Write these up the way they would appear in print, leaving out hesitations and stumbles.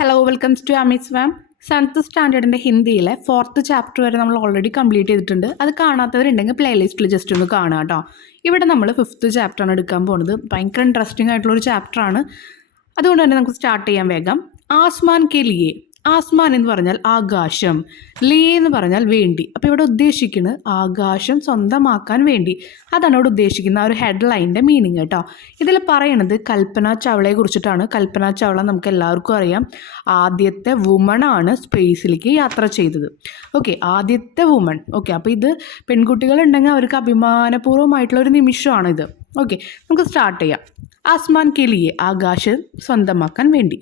Hello welcomes to അമിസ് ma'am. 7th സ്റ്റാൻഡേർഡിൻ്റെ ഹിന്ദിയിലെ 4th ചാപ്റ്റർ വരെ നമ്മൾ ഓൾറെഡി കംപ്ലീറ്റ് ചെയ്തിട്ടുണ്ട്. അത് കാണാത്തവരുണ്ടെങ്കിൽ പ്ലേലിസ്റ്റിൽ ജസ്റ്റ് ഒന്ന് കാണുക കേട്ടോ. ഇവിടെ നമ്മൾ 5th ചാപ്റ്ററാണ് എടുക്കാൻ പോകുന്നത്. ഭയങ്കര ഇൻട്രസ്റ്റിംഗ് ആയിട്ടുള്ളൊരു ചാപ്റ്ററാണ്. അതുകൊണ്ട് തന്നെ നമുക്ക് സ്റ്റാർട്ട് ചെയ്യാൻ വേഗം. ആസ്മാൻ കെ ലിയെ. ആസ്മാൻ എന്ന് പറഞ്ഞാൽ ആകാശം, ലിയെ എന്ന് പറഞ്ഞാൽ വേണ്ടി. അപ്പോൾ ഇവിടെ ഉദ്ദേശിക്കുന്നത് ആകാശം സ്വന്തമാക്കാൻ വേണ്ടി. അതാണ് ഇവിടെ ഉദ്ദേശിക്കുന്ന ഒരു ഹെഡ്ലൈൻ്റെ മീനിങ് കേട്ടോ. ഇതിൽ പറയണത് കൽപ്പന ചൗളയെ കുറിച്ചിട്ടാണ്. കൽപ്പന ചൗള നമുക്ക് എല്ലാവർക്കും അറിയാം, ആദ്യത്തെ വുമണാണ് സ്പേസിലേക്ക് യാത്ര ചെയ്തത്. ഓക്കെ, ആദ്യത്തെ വുമൺ. ഓക്കെ, അപ്പോൾ ഇത് പെൺകുട്ടികളുണ്ടെങ്കിൽ അവർക്ക് അഭിമാനപൂർവ്വമായിട്ടുള്ളൊരു നിമിഷമാണിത്. ഓക്കെ, നമുക്ക് സ്റ്റാർട്ട് ചെയ്യാം. ആസ്മാൻ കെ ലിയെ, ആകാശം സ്വന്തമാക്കാൻ വേണ്ടി.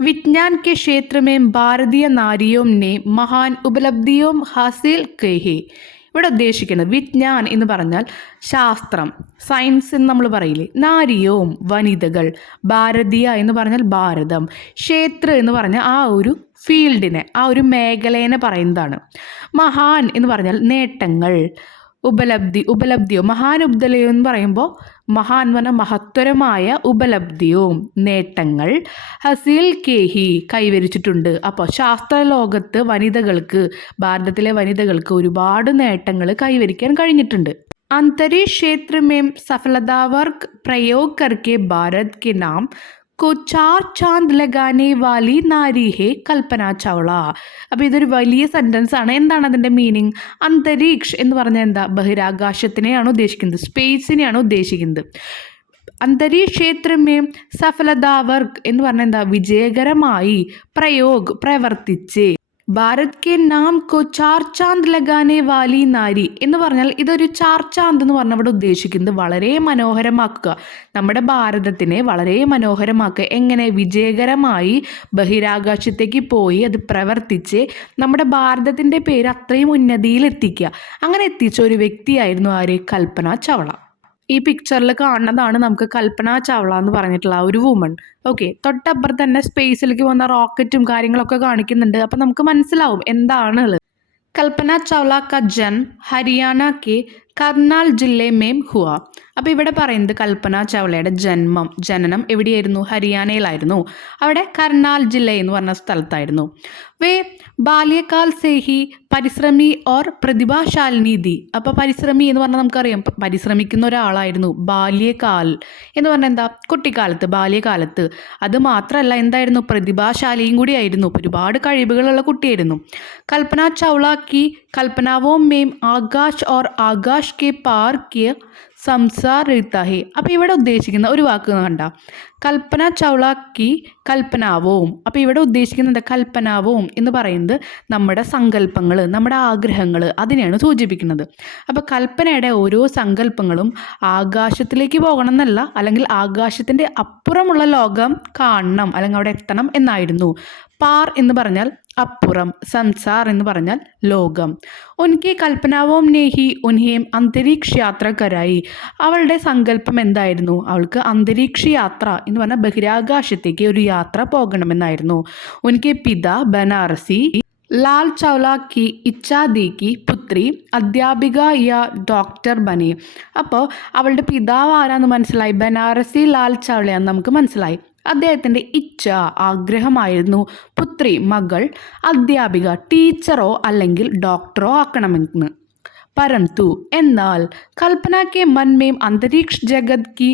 विज्ञान के क्षेत्र में भारतीय नारियों ने महान उपलब्धियों हासिल की है. ഇവിടെ ഉദ്ദേശിക്കുന്നത് വിജ്ഞാൻ എന്ന് പറഞ്ഞാൽ ശാസ്ത്രം, സയൻസ് എന്ന് നമ്മൾ പറയില്ലേ. നാരിയോം വനിതകൾ, ഭാരതീയ എന്ന് പറഞ്ഞാൽ ഭാരതം, ക്ഷേത്ര എന്ന് പറഞ്ഞാൽ ആ ഒരു ഫീൽഡിനെ, ആ ഒരു മേഖലേനെ പറയുന്നതാണ്. മഹാൻ എന്ന് പറഞ്ഞാൽ നേട്ടങ്ങൾ, ഉപലബ്ധിയോ മഹാൻ ഉപലബ്ധിയോ എന്ന് പറയുമ്പോൾ മഹാൻ എന്ന് പറഞ്ഞാൽ മഹത്തരമായ ഉപലബ്ധിയും നേട്ടങ്ങൾ, ഹസീൽ കേഹി കൈവരിച്ചിട്ടുണ്ട്. അപ്പോൾ ശാസ്ത്രലോകത്ത് വനിതകൾക്ക്, ഭാരതത്തിലെ വനിതകൾക്ക് ഒരുപാട് നേട്ടങ്ങൾ കൈവരിക്കാൻ കഴിഞ്ഞിട്ടുണ്ട്. अंतरिक्ष क्षेत्र में सफलतापूर्वक प्रयोग करके भारत के नाम को 4 चांद लगाने वाली नारी है കൽപ്പന ചൗള. അപ്പോൾ ഇതൊരു വലിയ സെൻറ്റൻസ് ആണ്. എന്താണ് അതിൻ്റെ മീനിങ്? അന്തരീക്ഷ് എന്ന് പറഞ്ഞാൽ എന്താ? ബഹിരാകാശത്തിനെയാണ് ഉദ്ദേശിക്കുന്നത്, സ്പേസിനെയാണ് ഉദ്ദേശിക്കുന്നത്. അന്തരീക്ഷ ക്ഷേത്രമേ സഫലതാവർഗ് എന്ന് പറഞ്ഞാൽ എന്താ? വിജയകരമായി, പ്രവർത്തിച്ച്. ഭാരത് കെ നാം കോ 4 ചാന്ദ് ലഗാനെ വാലി നാരി എന്ന് പറഞ്ഞാൽ ഇതൊരു 4 ചാന്ദ് എന്ന് പറഞ്ഞാൽ ഇവിടെ ഉദ്ദേശിക്കുന്നത് വളരെ മനോഹരമാക്കുക, നമ്മുടെ ഭാരതത്തിനെ വളരെ മനോഹരമാക്കുക. എങ്ങനെ? വിജയകരമായി ബഹിരാകാശത്തേക്ക് പോയി അത് പ്രവർത്തിച്ച് നമ്മുടെ ഭാരതത്തിൻ്റെ പേര് അത്രയും ഉന്നതിയിലെത്തിക്കുക. അങ്ങനെ എത്തിച്ച ഒരു വ്യക്തിയായിരുന്നു ആര്? കൽപ്പന ചൗള. ഈ പിക്ചറിൽ കാണുന്നതാണ് നമുക്ക് കൽപ്പന ചൗള എന്ന് പറഞ്ഞിട്ടുള്ള ഒരു വുമൺ. ഓക്കെ, തൊട്ടപ്പുറത്ത് തന്നെ സ്പേസിലേക്ക് വന്ന റോക്കറ്റും കാര്യങ്ങളൊക്കെ കാണിക്കുന്നുണ്ട്. അപ്പം നമുക്ക് മനസ്സിലാവും എന്താണ്. കൽപ്പന ചൗള का जन्म हरियाणा के കർണാൽ ജില്ലേ മേം ഹുവ. അപ്പോൾ ഇവിടെ പറയുന്നത് കൽപ്പന ചൗളയുടെ ജനനം എവിടെയായിരുന്നു? ഹരിയാനയിലായിരുന്നു. അവിടെ കർണാൽ ജില്ല എന്ന് പറഞ്ഞ സ്ഥലത്തായിരുന്നു. വേ ബാല്യകാൽ സേഹി പരിശ്രമി ഓർ പ്രതിഭാശാലിനി തി. അപ്പോൾ പരിശ്രമി എന്ന് പറഞ്ഞാൽ നമുക്കറിയാം, പരിശ്രമിക്കുന്ന ഒരാളായിരുന്നു. ബാല്യകാൽ എന്ന് പറഞ്ഞാൽ എന്താ? കുട്ടിക്കാലത്ത്, ബാല്യകാലത്ത്. അത് മാത്രമല്ല, എന്തായിരുന്നു? പ്രതിഭാശാലിയും കൂടിയായിരുന്നു. ഒരുപാട് കഴിവുകളുള്ള കുട്ടിയായിരുന്നു. കൽപ്പന ചൗള की कल्पनाओं में आकाश और आकाश के पार के സംസാർ रहता അപ്പോൾ ഇവിടെ ഉദ്ദേശിക്കുന്ന ഒരു വാക്ക് കണ്ട, കൽപ്പന ചൗളക്ക് കൽപ്പനാവും. അപ്പോൾ ഇവിടെ ഉദ്ദേശിക്കുന്നത് കൽപ്പനാവും എന്ന് പറയുന്നത് നമ്മുടെ സങ്കല്പങ്ങൾ, നമ്മുടെ ആഗ്രഹങ്ങൾ, അതിനെയാണ് സൂചിപ്പിക്കുന്നത്. അപ്പോൾ കൽപ്പനയുടെ ഓരോ സങ്കല്പങ്ങളും ആകാശത്തിലേക്ക് പോകണം എന്നല്ല, അല്ലെങ്കിൽ ആകാശത്തിൻ്റെ അപ്പുറമുള്ള ലോകം കാണണം, അല്ലെങ്കിൽ അവിടെ എത്തണം എന്നായിരുന്നു. പാർ എന്ന് പറഞ്ഞാൽ അപ്പുറം, സംസാർ എന്ന് പറഞ്ഞാൽ ലോകം. ഉൻകി കൽപ്പനാവും നേഹി ഉൻഹേം അന്തരീക്ഷ യാത്ര കരായി. അവളുടെ സങ്കല്പം എന്തായിരുന്നു? അവൾക്ക് അന്തരീക്ഷ യാത്ര എന്ന് പറഞ്ഞാൽ ബഹിരാകാശത്തേക്ക് ഒരു യാത്ര പോകണമെന്നായിരുന്നു. ഉൻകെ പിത ബനാറസി ലാൽ ചൗള की इच्छा देखी പുത്രി അധ്യാപിക യാ ഡോക്ടർ ബനി. അപ്പോൾ അവളുടെ പിതാവ് ആരാന്ന് മനസ്സിലായി? ബനാറസി ലാൽ ചൗളയാന്ന് നമുക്ക് മനസ്സിലായി. അദ്ദേഹത്തിൻ്റെ ഇച്ഛ, ആഗ്രഹമായിരുന്നു പുത്രി, മകൾ, അധ്യാപിക, ടീച്ചറോ അല്ലെങ്കിൽ ഡോക്ടറോ ആക്കണമെന്ന്. परंतु എന്നാൽ കൽപ്പന के मन में अंतरिक्ष जगत की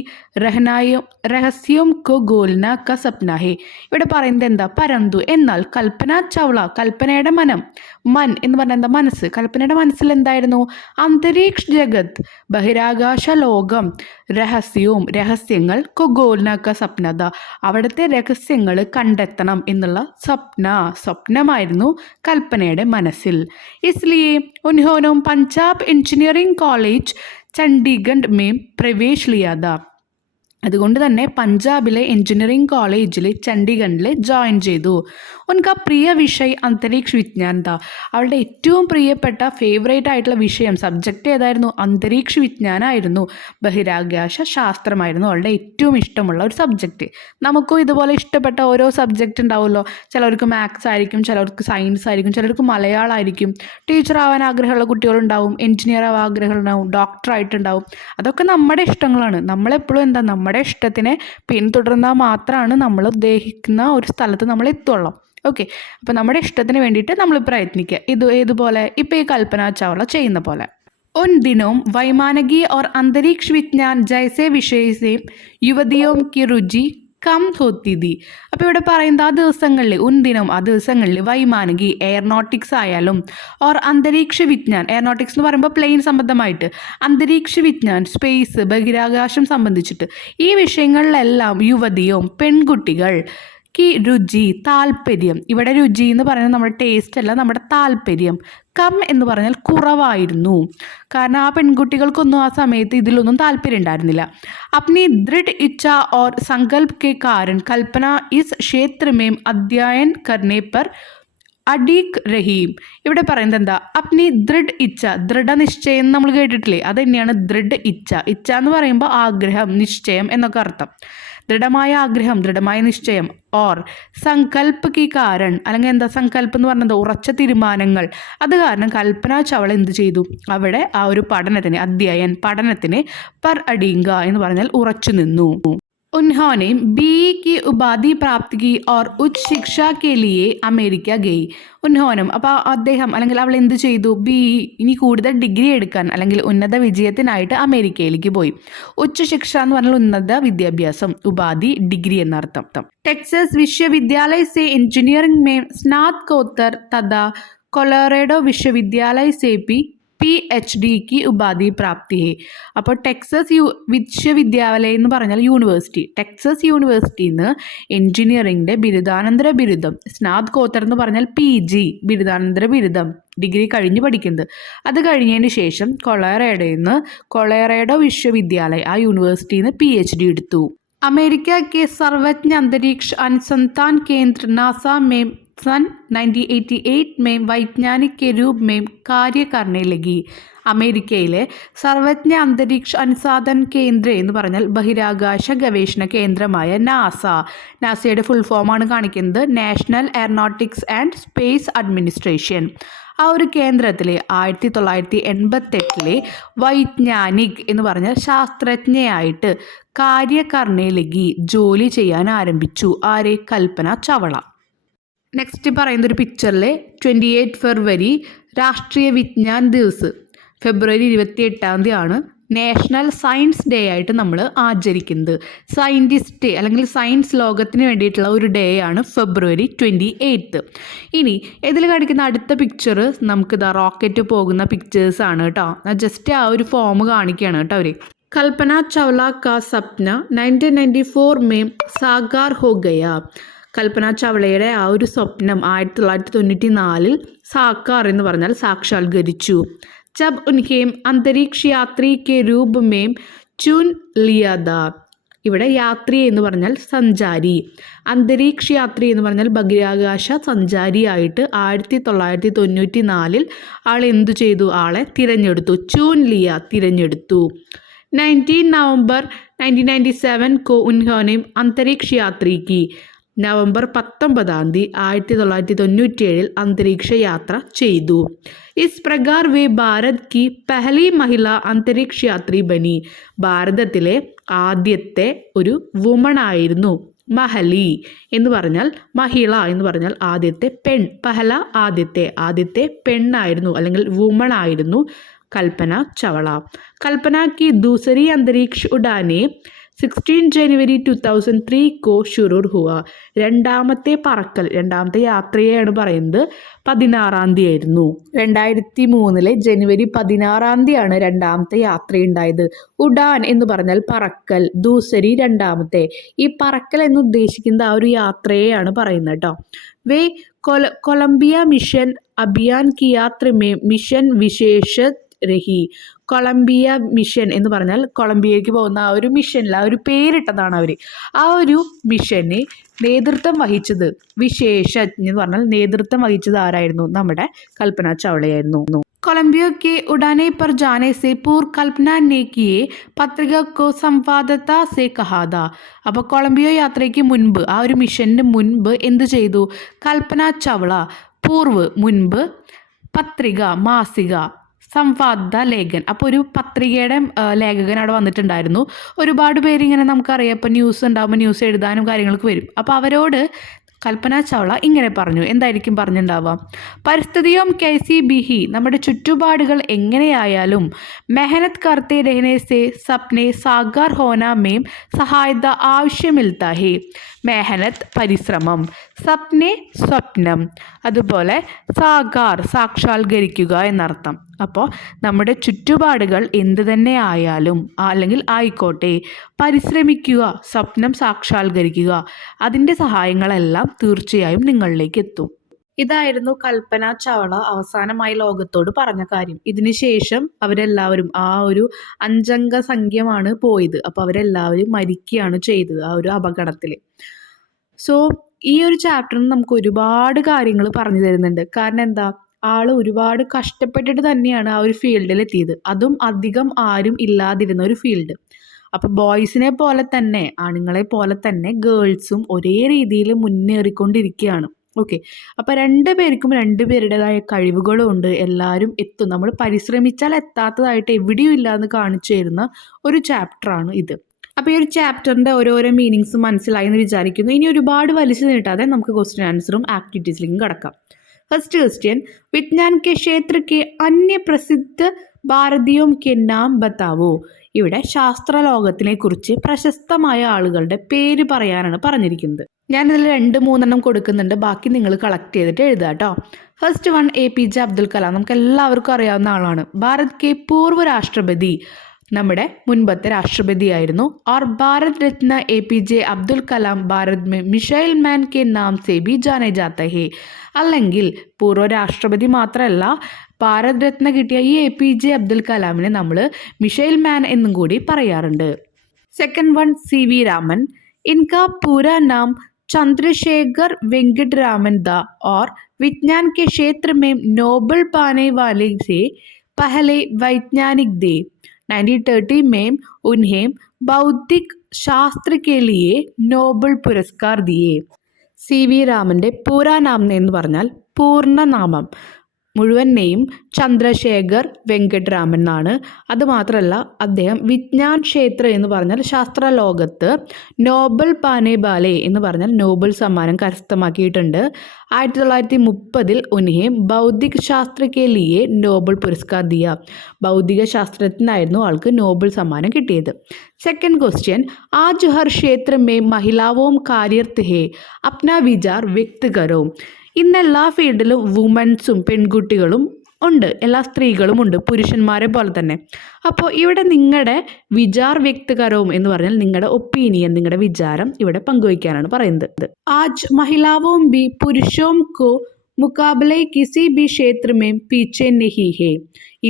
रहस्यों को गोलना का सपना है. ഇവിടെ പറയുന്നത് എന്താ? പരന്തു എന്നാൽ കൽപ്പന ചൗള, കൽപ്പനയുടെ മൻ എന്ന് പറഞ്ഞാൽ എന്താ? മനസ്സ്. കൽപ്പനയുടെ മനസ്സിൽ എന്തായിരുന്നു? അന്തരീക്ഷ ജഗത്, ബഹിരാകാശ ലോകം, രഹസ്യങ്ങൾ, കൊഗോൽന ക സപ്നത, അവിടുത്തെ രഹസ്യങ്ങൾ കണ്ടെത്തണം എന്നുള്ള സ്വപ്നമായിരുന്നു കൽപ്പനയുടെ മനസ്സിൽ. ഇസ്ലിയെ ഉൻഹോനെ പഞ്ചാബ് इंजीनियरिंग कॉलेज चंडीगढ़ में प्रवेश लिया था. അതുകൊണ്ട് തന്നെ പഞ്ചാബിലെ എഞ്ചിനീയറിംഗ് കോളേജിൽ ചണ്ഡീഗഡിൽ ജോയിൻ ചെയ്തു. ഉനക്ക് പ്രിയ വിഷയം അന്തരീക്ഷ വിജ്ഞാൻ താ. അവളുടെ ഏറ്റവും പ്രിയപ്പെട്ട ഫേവറേറ്റ് ആയിട്ടുള്ള വിഷയം, സബ്ജക്റ്റ് ഏതായിരുന്നു? അന്തരീക്ഷ വിജ്ഞാനമായിരുന്നു, ബഹിരാകാശ ശാസ്ത്രമായിരുന്നു അവളുടെ ഏറ്റവും ഇഷ്ടമുള്ള ഒരു സബ്ജക്റ്റ്. നമുക്കും ഇതുപോലെ ഇഷ്ടപ്പെട്ട ഓരോ സബ്ജക്റ്റ് ഉണ്ടാവുമല്ലോ. ചിലർക്ക് മാത്സ് ആയിരിക്കും, ചിലർക്ക് സയൻസ് ആയിരിക്കും, ചിലർക്ക് മലയാളമായിരിക്കും. ടീച്ചർ ആവാൻ ആഗ്രഹമുള്ള കുട്ടികളുണ്ടാവും, എഞ്ചിനീയർ ആവാൻ ആഗ്രഹമുണ്ടാവും, ഡോക്ടറായിട്ടുണ്ടാവും. അതൊക്കെ നമ്മുടെ ഇഷ്ടങ്ങളാണ്. നമ്മളെപ്പോഴും എന്താ, നമ്മുടെ നമ്മുടെ ഇഷ്ടത്തിനെ പിന്തുടർന്നാൽ മാത്രമാണ് നമ്മൾ ഉദ്ദേശിക്കുന്ന ഒരു സ്ഥലത്ത് നമ്മൾ എത്തുള്ളൂ. ഓക്കെ, അപ്പോൾ നമ്മുടെ ഇഷ്ടത്തിന് വേണ്ടിയിട്ട് നമ്മൾ പ്രയത്നിക്കുക. ഏതുപോലെ ഇപ്പോൾ ഈ കൽപ്പന ചൗള ചെയ്യുന്ന പോലെ. उन दिनों वैमानिकी और अंतरिक्ष विज्ञान जैसे विषय से युवतियों की रुचि കം ഹോത്തിതി. അപ്പോൾ ഇവിടെ പറയുന്നത് ആ ദിവസങ്ങളിൽ വൈമാനികി എയർനോട്ടിക്സ് ആയാലും ഓർ അന്തരീക്ഷ വിജ്ഞാൻ, എയർനോട്ടിക്സ് എന്ന് പറയുമ്പോൾ പ്ലെയിൻ സംബന്ധമായിട്ട്, അന്തരീക്ഷ വിജ്ഞാൻ സ്പേസ് ബഹിരാകാശം സംബന്ധിച്ചിട്ട് ഈ വിഷയങ്ങളിലെല്ലാം യുവതിയും പെൺകുട്ടികൾ കി രുചി താല്പര്യം, ഇവിടെ രുചി എന്ന് പറയുന്നത് നമ്മുടെ ടേസ്റ്റ് അല്ല, നമ്മുടെ താല്പര്യം. കം എന്ന് പറഞ്ഞാൽ കുറവായിരുന്നു, കാരണം ആ പെൺകുട്ടികൾക്കൊന്നും ആ സമയത്ത് ഇതിലൊന്നും താല്പര്യം ഉണ്ടായിരുന്നില്ല. अपनी दृढ़ इच्छा और संकल्प के कारण कल्पना इस क्षेत्र में अध्ययन करने पर അഡീക് റഹീം. ഇവിടെ പറയുന്നത് എന്താ? അപ്നി ദൃഢ് ഇച്ഛ, ദൃഢനിശ്ചയം നമ്മൾ കേട്ടിട്ടില്ലേ, അത് തന്നെയാണ് ദൃഢ് ഇച്ഛ. ഇച്ഛ എന്ന് പറയുമ്പോൾ ആഗ്രഹം, നിശ്ചയം എന്നൊക്കെ അർത്ഥം. ദൃഢമായ ആഗ്രഹം, ദൃഢമായ നിശ്ചയം. ഓർ സങ്കല്പ് കി കാരൺ, അല്ലെങ്കിൽ എന്താ സങ്കല്പ് എന്ന് പറഞ്ഞത് ഉറച്ച തീരുമാനങ്ങൾ. അത് കാരണം കൽപ്പന ചൗള എന്ത് ചെയ്തു? അവിടെ ആ ഒരു പഠനത്തിന് പർ അഡീങ്ക എന്ന് പറഞ്ഞാൽ ഉറച്ചു നിന്നു. उन्होंने BE की उपाधि प्राप्त की और उच्च शिक्षा के लिए അമേരിക്ക ഗയി. ഉന്നോനം, അപ്പോൾ അദ്ദേഹം അല്ലെങ്കിൽ അവൾ എന്ത് ചെയ്തു? BE, ഇനി കൂടുതൽ ഡിഗ്രി എടുക്കാൻ അല്ലെങ്കിൽ ഉന്നത വിജയത്തിനായിട്ട് അമേരിക്കയിലേക്ക് പോയി. ഉച്ചശിക്ഷ എന്ന് പറഞ്ഞാൽ ഉന്നത വിദ്യാഭ്യാസം, ഉപാധി ഡിഗ്രി എന്നർത്ഥം. ടെക്സസ് വിശ്വവിദ്യാലയ സെ എഞ്ചിനീയറിംഗ് में स्नातकोत्तर तथा കൊളോറാഡോ വിശ്വവിദ്യാലയ से भी PhD की ഉപാധി പ്രാപ്തി. അപ്പോൾ ടെക്സസ് വിശ്വവിദ്യാലയം എന്ന് പറഞ്ഞാൽ യൂണിവേഴ്സിറ്റി, ടെക്സസ് യൂണിവേഴ്സിറ്റിയിൽ നിന്ന് എഞ്ചിനീയറിംഗിൻ്റെ ബിരുദാനന്തര ബിരുദം, സ്നാതകോത്തർ എന്ന് പറഞ്ഞാൽ PG ബിരുദാനന്തര ബിരുദം, ഡിഗ്രി കഴിഞ്ഞ് പഠിക്കുന്നത്. അത് കഴിഞ്ഞതിന് ശേഷം കൊളോറാഡോ വിശ്വവിദ്യാലയ ആ യൂണിവേഴ്സിറ്റിയിൽ നിന്ന് PhD എടുത്തു. अमेरिका के सर्वज्ञ अंतरिक्ष अनुसंधान केंद्र नासा में सन 1988 में वैज्ञानिक के रूप में कार्य करने लगी. അമേരിക്കയിലെ സർവജ്ഞ അന്തരീക്ഷ അനുസന്ധാൻ കേന്ദ്ര എന്ന് പറഞ്ഞാൽ ബഹിരാകാശ ഗവേഷണ കേന്ദ്രമായ നാസയുടെ ഫുൾ ഫോമാണ് കാണിക്കുന്നത്, national aeronautics and space administration. ആ ഒരു കേന്ദ്രത്തിൽ 1988 വൈജ്ഞാനിക് എന്ന് പറഞ്ഞാൽ ശാസ്ത്രജ്ഞയായിട്ട് കാര്യകർണയിലേക്ക് ജോലി ചെയ്യാൻ ആരംഭിച്ചു. ആരെ? കൽപ്പന ചവള. നെക്സ്റ്റ് പറയുന്നൊരു പിക്ചറിൽ 28 ഫെബ്രുവരി രാഷ്ട്രീയ വിജ്ഞാൻ ദിവസ്, ഫെബ്രുവരി 28 ആണ് നാഷണൽ സയൻസ് ഡേ ആയിട്ട് നമ്മൾ ആചരിക്കുന്നത്. സയൻറ്റിസ്റ്റ് അല്ലെങ്കിൽ സയൻസ് ലോകത്തിന് വേണ്ടിയിട്ടുള്ള ഒരു ഡേ ആണ് ഫെബ്രുവരി 28. ഇനി ഇതിൽ കാണിക്കുന്ന അടുത്ത പിക്ചർ നമുക്കിതാ റോക്കറ്റ് പോകുന്ന പിക്ചേഴ്സാണ് കേട്ടോ. ജസ്റ്റ് ആ ഒരു ഫോം കാണിക്കുകയാണ് കേട്ടോ അവർ. കൽപ്പന ചൗള കാ സപ്ന 1994 में സാകാർ ഹോ ഗയാ. കൽപ്പന ചൗളയുടെ ആ ഒരു സ്വപ്നം 1994 സാക്കാർ എന്ന് പറഞ്ഞാൽ സാക്ഷാത്കരിച്ചു. जब उन्हें अंतरिक्ष यात्री के रूप में चुन लिया था. ഇവിടെ യാത്രി എന്ന് പറഞ്ഞാൽ സഞ്ചാരി, അന്തരീക്ഷ യാത്രി എന്ന് പറഞ്ഞാൽ ബഹിരാകാശ സഞ്ചാരിയായിട്ട് 1994 ആൾ എന്തു ചെയ്തു? ആളെ തിരഞ്ഞെടുത്തു. ചൂൻ ലിയ തിരഞ്ഞെടുത്തു. 19 नवंबर 1997 को उन्होंने अंतरिक्ष यात्री की. നവംബർ 19 1997 അന്തരീക്ഷ യാത്ര ചെയ്തു. ഇസ് പ്രകാർ വേ ഭാരത് കി പെഹലി മഹിള അന്തരീക്ഷ യാത്രി ബനി. ഭാരതത്തിലെ ആദ്യത്തെ ഒരു വുമണായിരുന്നു. മഹലി എന്ന് പറഞ്ഞാൽ മഹിള എന്ന് പറഞ്ഞാൽ ആദ്യത്തെ പെൺ. പഹല ആദ്യത്തെ പെണ്ണായിരുന്നു അല്ലെങ്കിൽ വുമൺ ആയിരുന്നു കൽപ്പന ചവള. കൽപ്പന കി ദൂസരി അന്തരീക്ഷ ഉഡാനെ 16 जनवरी 2003 को शुरू हुआ. രണ്ടാമത്തെ യാത്രയാണ് പറയുന്നത് 16 ആയിരുന്നു. 2003 ജനുവരി 16 രണ്ടാമത്തെ യാത്രയുണ്ടായത്. ഉഡാൻ എന്ന് പറഞ്ഞാൽ പറക്കൽ, ദൂസരി രണ്ടാമത്തെ. ഈ പറക്കൽ എന്ന് ഉദ്ദേശിക്കുന്നത് ആ ഒരു യാത്രയെയാണ് പറയുന്നത് കേട്ടോ. വേ കൊളംബിയ മിഷൻ അഭിയാൻ കി യാത്ര മേ മിഷൻ വിശേഷ രഹി. കൊളംബിയ മിഷൻ എന്ന് പറഞ്ഞാൽ കൊളംബിയയ്ക്ക് പോകുന്ന ആ ഒരു മിഷനിൽ ആ ഒരു പേരിട്ടതാണ് അവർ. ആ ഒരു മിഷന് നേതൃത്വം വഹിച്ചത് വിശേഷജ്ഞ എന്ന് പറഞ്ഞാൽ നേതൃത്വം വഹിച്ചത് ആരായിരുന്നു? നമ്മുടെ കൽപ്പന ചൗളയായിരുന്നു. കൊളംബിയ के उड़ाने पर जाने से पूर्व कल्पना ने किए पत्रिका को संवाददाता से कहा था. അപ്പോൾ കൊളംബിയ യാത്രയ്ക്ക് മുൻപ് ആ ഒരു മിഷന് മുൻപ് എന്ത് ചെയ്തു? കൽപ്പന ചൗള മുൻപ് പത്രിക മാസിക സംവാദ ലേഖൻ. അപ്പോൾ ഒരു പത്രികയുടെ ലേഖകൻ അവിടെ വന്നിട്ടുണ്ടായിരുന്നു. ഒരുപാട് പേര് ഇങ്ങനെ നമുക്കറിയാം, ഇപ്പോൾ ന്യൂസ് ഉണ്ടാകുമ്പോൾ ന്യൂസ് എഴുതാനും കാര്യങ്ങൾക്ക് വരും. അപ്പോൾ അവരോട് കൽപ്പന ചൗള ഇങ്ങനെ പറഞ്ഞു. എന്തായിരിക്കും പറഞ്ഞിട്ടുണ്ടാവുക? പരിസ്ഥിതിയും കൈസി ബിഹി, നമ്മുടെ ചുറ്റുപാടുകൾ എങ്ങനെയായാലും മെഹനത് കർത്തെ രഹനെ സെ സപ്നെ സാഗാർ ഹോന മേം സഹായത ആവശ്യമിൽത്ത ഹേ. മെഹനത് പരിശ്രമം, സപ്നെ സ്വപ്നം, അതുപോലെ സാഗാർ സാക്ഷാത്കരിക്കുക എന്നർത്ഥം. അപ്പോൾ നമ്മുടെ ചുറ്റുപാടുകൾ എന്ത് തന്നെ ആയാലും അല്ലെങ്കിൽ ആയിക്കോട്ടെ, പരിശ്രമിക്കുക, സ്വപ്നം സാക്ഷാത്കരിക്കുക, അതിൻ്റെ സഹായങ്ങളെല്ലാം തീർച്ചയായും നിങ്ങളിലേക്ക് എത്തും. ഇതായിരുന്നു കൽപ്പന ചൗള അവസാനമായി ലോകത്തോട് പറഞ്ഞ കാര്യം. ഇതിനുശേഷം അവരെല്ലാവരും ആ ഒരു 5 അംഗ സംഖ്യമാണ് പോയത്. അപ്പോൾ അവരെല്ലാവരും മരിക്കുകയാണ് ചെയ്തത് ആ ഒരു അപകടത്തിൽ. സോ ഈ ഒരു ചാപ്റ്ററിന് നമുക്ക് ഒരുപാട് കാര്യങ്ങൾ പറഞ്ഞു തരുന്നുണ്ട്. കാരണം എന്താ, ആള് ഒരുപാട് കഷ്ടപ്പെട്ടിട്ട് തന്നെയാണ് ആ ഒരു ഫീൽഡിൽ എത്തിയത്. അതും അധികം ആരും ഇല്ലാതിരുന്ന ഒരു ഫീൽഡ്. അപ്പോൾ ബോയ്സിനെ പോലെ തന്നെ ആണുങ്ങളെ പോലെ തന്നെ ഗേൾസും ഒരേ രീതിയിൽ മുന്നേറിക്കൊണ്ടിരിക്കുകയാണ്. ഓക്കെ, അപ്പോൾ 2 പേർക്കും 2 പേരുടേതായ കഴിവുകളും ഉണ്ട്. എല്ലാവരും എത്തും. നമ്മൾ പരിശ്രമിച്ചാൽ എത്താത്തതായിട്ട് എവിടെയും ഇല്ല എന്ന് കാണിച്ചു തരുന്ന ഒരു ചാപ്റ്ററാണ് ഇത്. അപ്പോൾ ഈ ഒരു ചാപ്റ്ററിൻ്റെ ഓരോരോ മീനിങ്സ് മനസ്സിലായി എന്ന് വിചാരിക്കുന്നു. ഇനി ഒരുപാട് വലിച്ചു നീട്ടാതെ നമുക്ക് ക്വസ്റ്റ്യൻ ആൻസറും ആക്ടിവിറ്റീസിലേക്കും കടക്കാം. फर्स्ट क्वेश्चन, विज्ञान के क्षेत्र के अन्य प्रसिद्ध ഭാരതീയോ കെ നാം ബതാവോ. ഇവിടെ ശാസ്ത്രലോകത്തിനെ കുറിച്ച് പ്രശസ്തമായ ആളുകളുടെ പേര് പറയാനാണ് പറഞ്ഞിരിക്കുന്നത്. ഞാനിതിൽ 2-3 കൊടുക്കുന്നുണ്ട്, ബാക്കി നിങ്ങൾ കളക്ട് ചെയ്തിട്ട് എഴുതുക കേട്ടോ. First one APJ Abdul Kalam. നമുക്ക് എല്ലാവർക്കും അറിയാവുന്ന ആളാണ്. ഭാരത് കെ പൂർവ്വ രാഷ്ട്രപതി, നമ്മുടെ മുൻപത്തെ രാഷ്ട്രപതിയായിരുന്നു. और भारत रत्न APJ അബ്ദുൽ കലാം ഭാരത് में मिसाइल मैन के नाम से भी जाने जाते हैं. അല്ലെങ്കിൽ പൂർവ്വ രാഷ്ട്രപതി മാത്രമല്ല, ഭാരത് രത്ന കിട്ടിയ ഈ APJ അബ്ദുൽ കലാമിനെ നമ്മൾ മിസൈൽ മാൻ എന്നും കൂടി പറയാറുണ്ട്. Second one CV Raman. इनका पूरा नाम चंद्रशेखर वेंकट रामन था और विज्ञान के क्षेत्र में नोबेल पाने वाले से पहले वैज्ञानिक थे. 1930 में उन्हें भौतिक शास्त्र के लिए നോബൽ പുരസ്കാർ ദിയേ. CV രാമൻ്റെ പൂരാനാം എന്ന് പറഞ്ഞാൽ പൂർണ്ണനാമം, മുഴുവൻ നെയിം ചന്ദ്രശേഖർ വെങ്കട്ട് രാമൻ എന്നാണ്. അതുമാത്രമല്ല, അദ്ദേഹം വിജ്ഞാൻ ക്ഷേത്ര എന്ന് പറഞ്ഞാൽ ശാസ്ത്രലോകത്ത് നോബൽ പാനെ ബാലെ എന്ന് പറഞ്ഞാൽ നോബൽ സമ്മാനം കരസ്ഥമാക്കിയിട്ടുണ്ട്. 1930 ഉൻഹേം ഭൗതിക് ശാസ്ത്ര കെ ലിയെ നോബൽ പുരസ്കാർ ദിയ. ഭൗതിക ശാസ്ത്രത്തിനായിരുന്നു ആൾക്ക് നോബൽ സമ്മാനം കിട്ടിയത്. സെക്കൻഡ് ക്വസ്റ്റ്യൻ, ആജ് ഹർ ക്ഷേത്ര മേ മഹിളാവോം കാര്യർത്ത് ഹേ അപ്നാ വിചാർ വ്യക്ത് കരോ. ഇന്ന് എല്ലാ ഫീൽഡിലും വുമൻസും പെൺകുട്ടികളും ഉണ്ട്, എല്ലാ സ്ത്രീകളും ഉണ്ട്, പുരുഷന്മാരെ പോലെ തന്നെ. അപ്പോൾ ഇവിടെ നിങ്ങളുടെ വിചാർ വ്യക്തകരവും എന്ന് പറഞ്ഞാൽ നിങ്ങളുടെ ഒപ്പീനിയൻ, നിങ്ങളുടെ വിചാരം ഇവിടെ പങ്കുവയ്ക്കാനാണ് പറയുന്നത്. ആജ് മഹിളാവോം ബി പുരുഷോം കോ മുക്കാബലെ കിസി ബി ക്ഷേത്ര മേം പീച്ചെ നഹി ഹേ.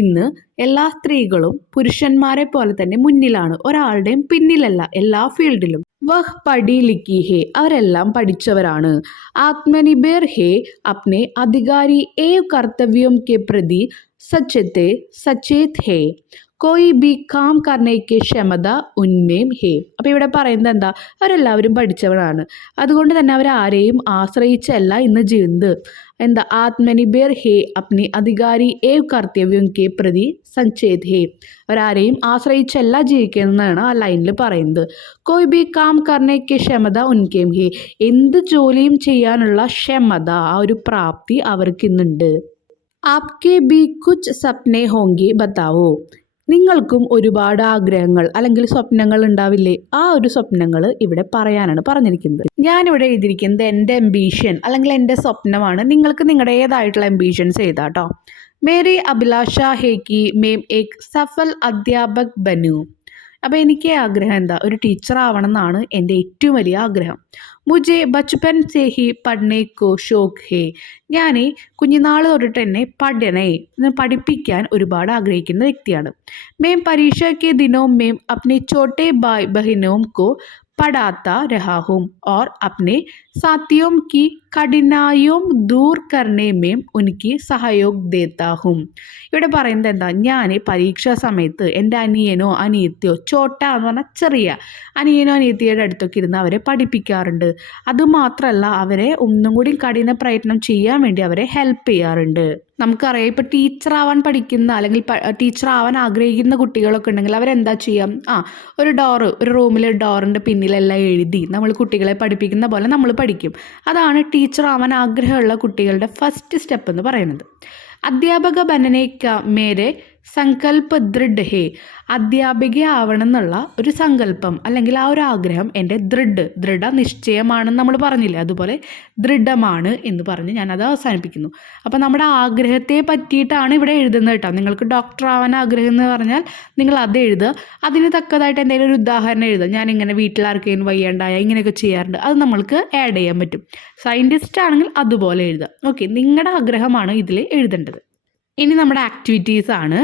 ഇന്ന് എല്ലാ സ്ത്രീകളും പുരുഷന്മാരെ പോലെ തന്നെ മുന്നിലാണ്, ഒരാളുടെയും പിന്നിലല്ല എല്ലാ ഫീൽഡിലും. വഹ് പഠി ലിഖി ഹേ, അവരെല്ലാം പഠിച്ചവരാണ്. ആത്മനിർഭർ ഹേ, അപ്നെ അധികാരി ഏവ് കർത്തവ്യം കെ പ്രതി സച്ചേത് ഹേ. കോയി ബി കാം കർണയ്ക്ക് ക്ഷമത ഉന്മേം ഹേ. അപ്പോൾ ഇവിടെ പറയുന്നത് എന്താ, അവരെല്ലാവരും പഠിച്ചവരാണ്, അതുകൊണ്ട് തന്നെ അവർ ആരെയും ആശ്രയിച്ചല്ല ഇന്ന് ജീവിതം. എന്താ, ആത്മനിർഭർ ഹേ അപ്നി അധികാരി ഏവ് കർത്തവ്യം കെ പ്രതി സച്ചേത് ഹേ. അവരാരെയും ആശ്രയിച്ചല്ല ജീവിക്കുന്നതാണ് ആ ലൈനിൽ പറയുന്നത്. കോയി ബി കാം കർണയ്ക്ക് ക്ഷമത ഉൻകേം ഹേ, എന്ത് ജോലിയും ചെയ്യാനുള്ള ക്ഷമത, ആ ഒരു പ്രാപ്തി അവർക്ക് ഇന്നുണ്ട്. ആപ്കെ ബി കുച്ച് സപ്നെ ഹോങ്കി ബതാവോ. നിങ്ങൾക്കും ഒരുപാട് ആഗ്രഹങ്ങൾ അല്ലെങ്കിൽ സ്വപ്നങ്ങൾ ഉണ്ടാവില്ലേ? ആ ഒരു സ്വപ്നങ്ങൾ ഇവിടെ പറയാനാണ് പറഞ്ഞിരിക്കുന്നത്. ഞാനിവിടെ എഴുതിയിരിക്കുന്നത് എൻ്റെ അംബീഷൻ അല്ലെങ്കിൽ എൻ്റെ സ്വപ്നമാണ്. നിങ്ങൾക്ക് നിങ്ങളുടേതായിട്ടുള്ള അംബീഷൻസ് എഴുതാട്ടോ. മേരി അഭിലാഷ ഹേ കി മേം ഏക് സഫൽ അധ്യാപക് ബനു. അപ്പോൾ എനിക്ക് ആഗ്രഹം എന്താ, ഒരു ടീച്ചർ ആവണം എന്നാണ് എൻ്റെ ഏറ്റവും വലിയ ആഗ്രഹം. മുജെ ബച്പൻ സേ ഹി പഠനെ കോ ഷോക്ക് ഹേ. ഞാൻ കുഞ്ഞുനാൾ തൊട്ടിട്ട് തന്നെ പഠിപ്പിക്കാൻ ഒരുപാട് ആഗ്രഹിക്കുന്ന വ്യക്തിയാണ്. മേം പരീക്ഷയ്ക്ക് ദിനോം മേം അപ്നെ ചോട്ടെ ഭായ് ബഹിനോം കോ പഠാത്ത രഹാ ഹൂം ഓർ അപ്നെ സാത്തിയോം की കഠിനായും ദൂർ കർണേ മേം ഉനിക്ക് സഹयोग ദേത്താ ഹൂം. ഇവിടെ പറയുന്നത് എന്താ, ഞാൻ പരീക്ഷാ സമയത്ത് എൻ്റെ അനിയനോ അനിയത്തിയോ, ചോട്ട എന്ന് പറഞ്ഞാൽ ചെറിയ അനിയനോ അനിയത്തിയുടെ അടുത്തൊക്കെ ഇരുന്ന് അവരെ പഠിപ്പിക്കാറുണ്ട്. അതുമാത്രമല്ല, അവരെ ഒന്നും കൂടി കഠിന പ്രയത്നം ചെയ്യാൻ വേണ്ടി അവരെ ഹെൽപ്പ് ചെയ്യാറുണ്ട്. നമുക്കറിയാം ഇപ്പോൾ ടീച്ചറാവാൻ പഠിക്കുന്ന അല്ലെങ്കിൽ ടീച്ചറാവാൻ ആഗ്രഹിക്കുന്ന കുട്ടികളൊക്കെ ഉണ്ടെങ്കിൽ അവരെന്താ ചെയ്യാം, ഒരു റൂമിൽ ഡോറിൻ്റെ പിന്നിലെല്ലാം എഴുതി നമ്മൾ കുട്ടികളെ പഠിപ്പിക്കുന്ന പോലെ നമ്മൾ പഠിക്കും. അതാണ് ടീച്ചറാവാൻ ആഗ്രഹമുള്ള കുട്ടികളുടെ ഫസ്റ്റ് സ്റ്റെപ്പ് എന്ന് പറയുന്നത്. അധ്യാപക ബനനേക്ക മേരെ സങ്കല്പ ദൃഢ് ഹേ. അധ്യാപികയാവണം എന്നുള്ള ഒരു സങ്കല്പം അല്ലെങ്കിൽ ആ ഒരു ആഗ്രഹം എൻ്റെ ദൃഢ നിശ്ചയമാണെന്ന് നമ്മൾ പറഞ്ഞില്ലേ, അതുപോലെ ദൃഢമാണ് എന്ന് പറഞ്ഞ് ഞാനത് അവസാനിപ്പിക്കുന്നു. അപ്പോൾ നമ്മുടെ ആഗ്രഹത്തെ പറ്റിയിട്ടാണ് ഇവിടെ എഴുതുന്നത് കേട്ടോ. നിങ്ങൾക്ക് ഡോക്ടർ ആവാൻ ആഗ്രഹം എന്ന് പറഞ്ഞാൽ നിങ്ങൾ അത് എഴുതുക. അതിന് തക്കതായിട്ട് എന്തെങ്കിലും ഒരു ഉദാഹരണം എഴുതുക. ഞാനിങ്ങനെ വീട്ടിലാർക്കെങ്കിലും വയ്യാണ്ടായ ഇങ്ങനെയൊക്കെ ചെയ്യാറുണ്ട്, അത് നമ്മൾക്ക് ആഡ് ചെയ്യാൻ പറ്റും. സയൻറ്റിസ്റ്റ് ആണെങ്കിൽ അതുപോലെ എഴുതുക. ഓക്കെ, നിങ്ങളുടെ ആഗ്രഹമാണ് ഇതിൽ എഴുതേണ്ടത്. ഇനി നമ്മുടെ ആക്ടിവിറ്റീസ് ആണ്.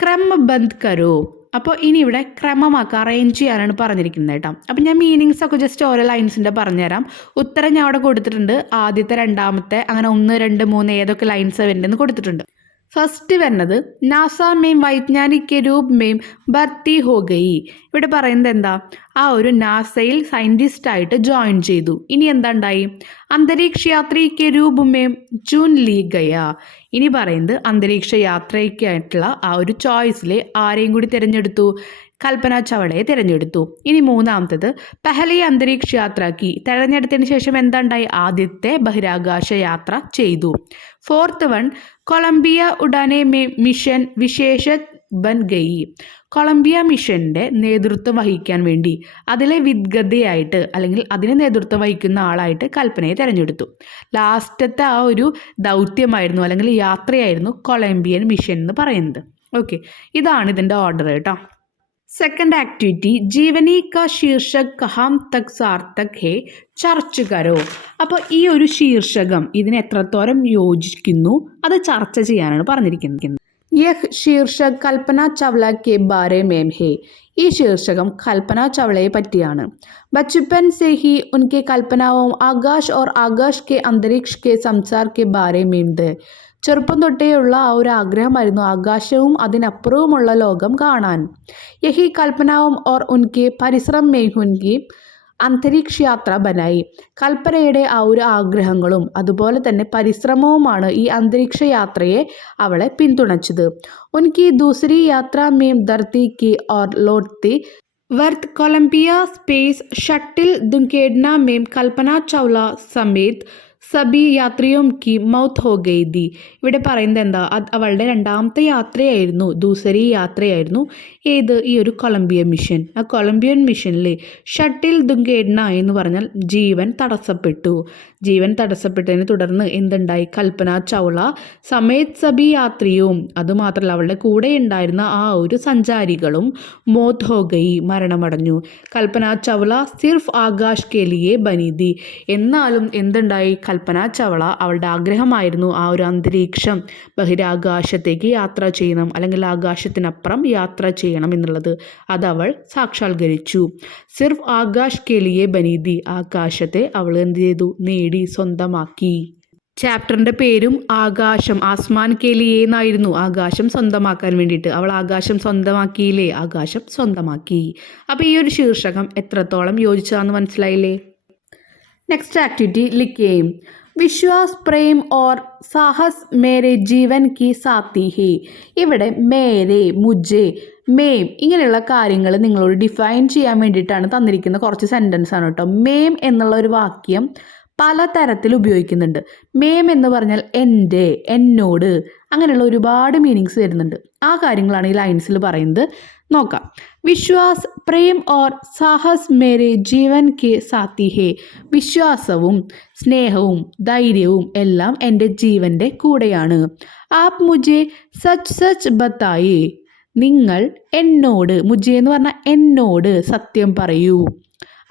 ക്രമബന്ദ് കരോ. അപ്പോൾ ഇനി ഇവിടെ ക്രമമാക്കുക, അറേഞ്ച് ചെയ്യാനാണ് പറഞ്ഞിരിക്കുന്നത് കേട്ടോ. അപ്പം ഞാൻ മീനിങ്സ് ഒക്കെ ജസ്റ്റ് ഓരോ ലൈൻസിൻ്റെ പറഞ്ഞുതരാം. ഉത്തരം ഞാൻ അവിടെ കൊടുത്തിട്ടുണ്ട്. ആദ്യത്തെ, രണ്ടാമത്തെ, അങ്ങനെ 1, 2, 3 ഏതൊക്കെ ലൈൻസ് വേണ്ടതെന്ന് കൊടുത്തിട്ടുണ്ട്. ഫസ്റ്റ് വരുന്നത് നാസ മേം വൈജ്ഞാനിക രൂപ് മേം ഭർത്തി ഹോ ഗയി. ഇവിടെ പറയുന്നത് എന്താ, ആ ഒരു നാസയിൽ സയൻറ്റിസ്റ്റായിട്ട് ജോയിൻ ചെയ്തു. ഇനി എന്താ ഉണ്ടായി, അന്തരീക്ഷ യാത്രിക രൂപ് മേം ചുൻ ലീ ഗയാ. ഇനി പറയുന്നത് അന്തരീക്ഷ യാത്രയ്ക്കായിട്ടുള്ള ആ ഒരു ചോയ്സിൽ ആരെയും കൂടി തിരഞ്ഞെടുത്തു, കൽപ്പന ചവളയെ തിരഞ്ഞെടുത്തു. ഇനി മൂന്നാമത്തത് പെഹലി അന്തരീക്ഷ യാത്രയ്ക്ക് തിരഞ്ഞെടുത്തതിന് ശേഷം എന്താണ്ടായി, ആദ്യത്തെ ബഹിരാകാശ യാത്ര ചെയ്തു. ഫോർത്ത് വൺ കൊളംബിയ ഉഡാനെ മിഷൻ വിശേഷ ബൻ ഗയി. കൊളംബിയ മിഷൻ്റെ നേതൃത്വം വഹിക്കാൻ വേണ്ടി അതിലെ വിദ്ഗതയായിട്ട് അല്ലെങ്കിൽ അതിനെ നേതൃത്വം വഹിക്കുന്ന ആളായിട്ട് കൽപ്പനയെ തിരഞ്ഞെടുത്തു. ലാസ്റ്റത്തെ ആ ഒരു ദൗത്യമായിരുന്നു അല്ലെങ്കിൽ യാത്രയായിരുന്നു കൊളംബിയൻ മിഷൻ എന്ന് പറയുന്നത്. ഓക്കെ, ഇതാണ് ഇതിൻ്റെ ഓർഡർ കേട്ടോ. സെക്കൻഡ് ആക്ടിവിറ്റി ജീവനി കാ ശീർഷക് കഹാം തക് സാർത്ഥക് ഹേ ചർച്ച കരോ. അപ്പോൾ ഈ ഒരു ശീർഷകം ഇതിന് എത്രത്തോളം യോജിക്കുന്നു അത് ചർച്ച ചെയ്യാനാണ് പറഞ്ഞിരിക്കുന്നത്. യഹ് ശീർഷക് കൽപ്പന ചവ്ല കെ ബാരെ മേം ഹേ. ഈ ശീർഷകം കൽപ്പന ചവളയെ പറ്റിയാണ്. ബച്ചുപ്പൻ സെ ഹി ഉൻകെ കൽപ്പനാവും ആകാശ് ഓർ ആകാശ് കെ അന്തരീക്ഷ് കെ സംസാർ കെ ബാരെ മേം ദേ. ചെറുപ്പം തൊട്ടേയുള്ള ആ ഒരു ആഗ്രഹമായിരുന്നു ആകാശവും അതിനപ്പുറവുമുള്ള ലോകം കാണാൻ. യഹി കൽപ്പനാവും ഓർ ഉൻകെ പരിശ്രം മേം ഉൻകി അന്തരീക്ഷ യാത്ര ബനായി. കൽപ്പനയുടെ ആ ഒരു ആഗ്രഹങ്ങളും അതുപോലെ തന്നെ പരിശ്രമവുമാണ് ഈ അന്തരീക്ഷ യാത്രയെ അവളെ പിന്തുണച്ചത്. ഉൻകി ദൂസരി യാത്ര മേം ധർത്തി കി ഓർ ലോട്ട്തി വർത്ത് കൊളംബിയ സ്പേസ് ഷട്ടിൽ ദുങ്കേഡ്ന മേം കൽപ്പന ചൗള സമേത് സബി യാത്രിയും കി മൗത്ത് ഹോ ഗയി ദി. ഇവിടെ പറയുന്നത് എന്താ, അവളുടെ രണ്ടാമത്തെ യാത്രയായിരുന്നു, ദൂസരി യാത്രയായിരുന്നു. ഏത്, ഈ ഒരു കൊളംബിയ മിഷൻ. ആ കൊളംബിയൻ മിഷനിൽ ഷട്ടിൽ ദുങ്കേഡ്ന എന്ന് പറഞ്ഞാൽ ജീവൻ തടസ്സപ്പെട്ടു. ജീവൻ തടസ്സപ്പെട്ടതിനെ തുടർന്ന് എന്തുണ്ടായി, കൽപ്പന ചൗള സമേത് സബി യാത്രിയും അതുമാത്രമല്ല അവളുടെ കൂടെ ഉണ്ടായിരുന്ന ആ ഒരു സഞ്ചാരികളും മൗത്ത് ഹോ ഗയി മരണമടഞ്ഞു. കൽപ്പന ചൗള സിർഫ് ആകാശ് കെ ലിയെ ബനിതി. എന്നാലും എന്തുണ്ടായി, കൽപ്പന ചവള അവളുടെ ആഗ്രഹമായിരുന്നു ആ ഒരു അന്തരീക്ഷം ബഹിരാകാശത്തേക്ക് യാത്ര ചെയ്യണം അല്ലെങ്കിൽ ആകാശത്തിനപ്പുറം യാത്ര ചെയ്യണം എന്നുള്ളത്. അതവൾ സാക്ഷാത്കരിച്ചു. സിർഫ് ആകാശ് കെ ലിയെ ബനീതി. ആകാശത്തെ അവൾ എന്ത് ചെയ്തു, നേടി, സ്വന്തമാക്കി. ചാപ്റ്ററിൻ്റെ പേരും ആകാശം, ആസ്മാൻ കെ ലിയെ എന്നായിരുന്നു. ആകാശം സ്വന്തമാക്കാൻ വേണ്ടിയിട്ട് അവൾ ആകാശം സ്വന്തമാക്കിയില്ലേ, ആകാശം സ്വന്തമാക്കി. അപ്പോൾ ഈ ഒരു ശീർഷകം എത്രത്തോളം യോജിച്ചതാണെന്ന് മനസ്സിലായില്ലേ. നെക്സ്റ്റ് ആക്ടിവിറ്റി ലിഖേം. വിശ്വാസ് പ്രേം ഓർ സാഹസ് മേരെ ജീവൻ കി സാത്തി ഹേ. ഇവിടെ മേരെ, മുജെ, മേം ഇങ്ങനെയുള്ള കാര്യങ്ങൾ നിങ്ങളോട് ഡിഫൈൻ ചെയ്യാൻ വേണ്ടിയിട്ടാണ് തന്നിരിക്കുന്ന കുറച്ച് സെൻറ്റൻസ് ആണ് കേട്ടോ. മേം എന്നുള്ള ഒരു വാക്യം പല തരത്തിൽ ഉപയോഗിക്കുന്നുണ്ട്. മേം എന്ന് പറഞ്ഞാൽ എൻ്റെ, എന്നോട്, അങ്ങനെയുള്ള ഒരുപാട് മീനിങ്സ് വരുന്നുണ്ട്. ആ കാര്യങ്ങളാണ് ഈ ലൈൻസിൽ പറയുന്നത്. നോക്കാം. വിശ്വാസ് പ്രേം ഓർ സാഹസ് മേരെ ജീവൻ കെ സാത്തി ഹേ. വിശ്വാസവും സ്നേഹവും ധൈര്യവും എല്ലാം എൻ്റെ ജീവൻ്റെ കൂടെയാണ്. ആപ് മുജെ സച്ച് സച്ച് ബത്തായേ. നിങ്ങൾ എന്നോട്, മുജെ എന്ന് പറഞ്ഞാൽ എന്നോട് സത്യം പറയൂ.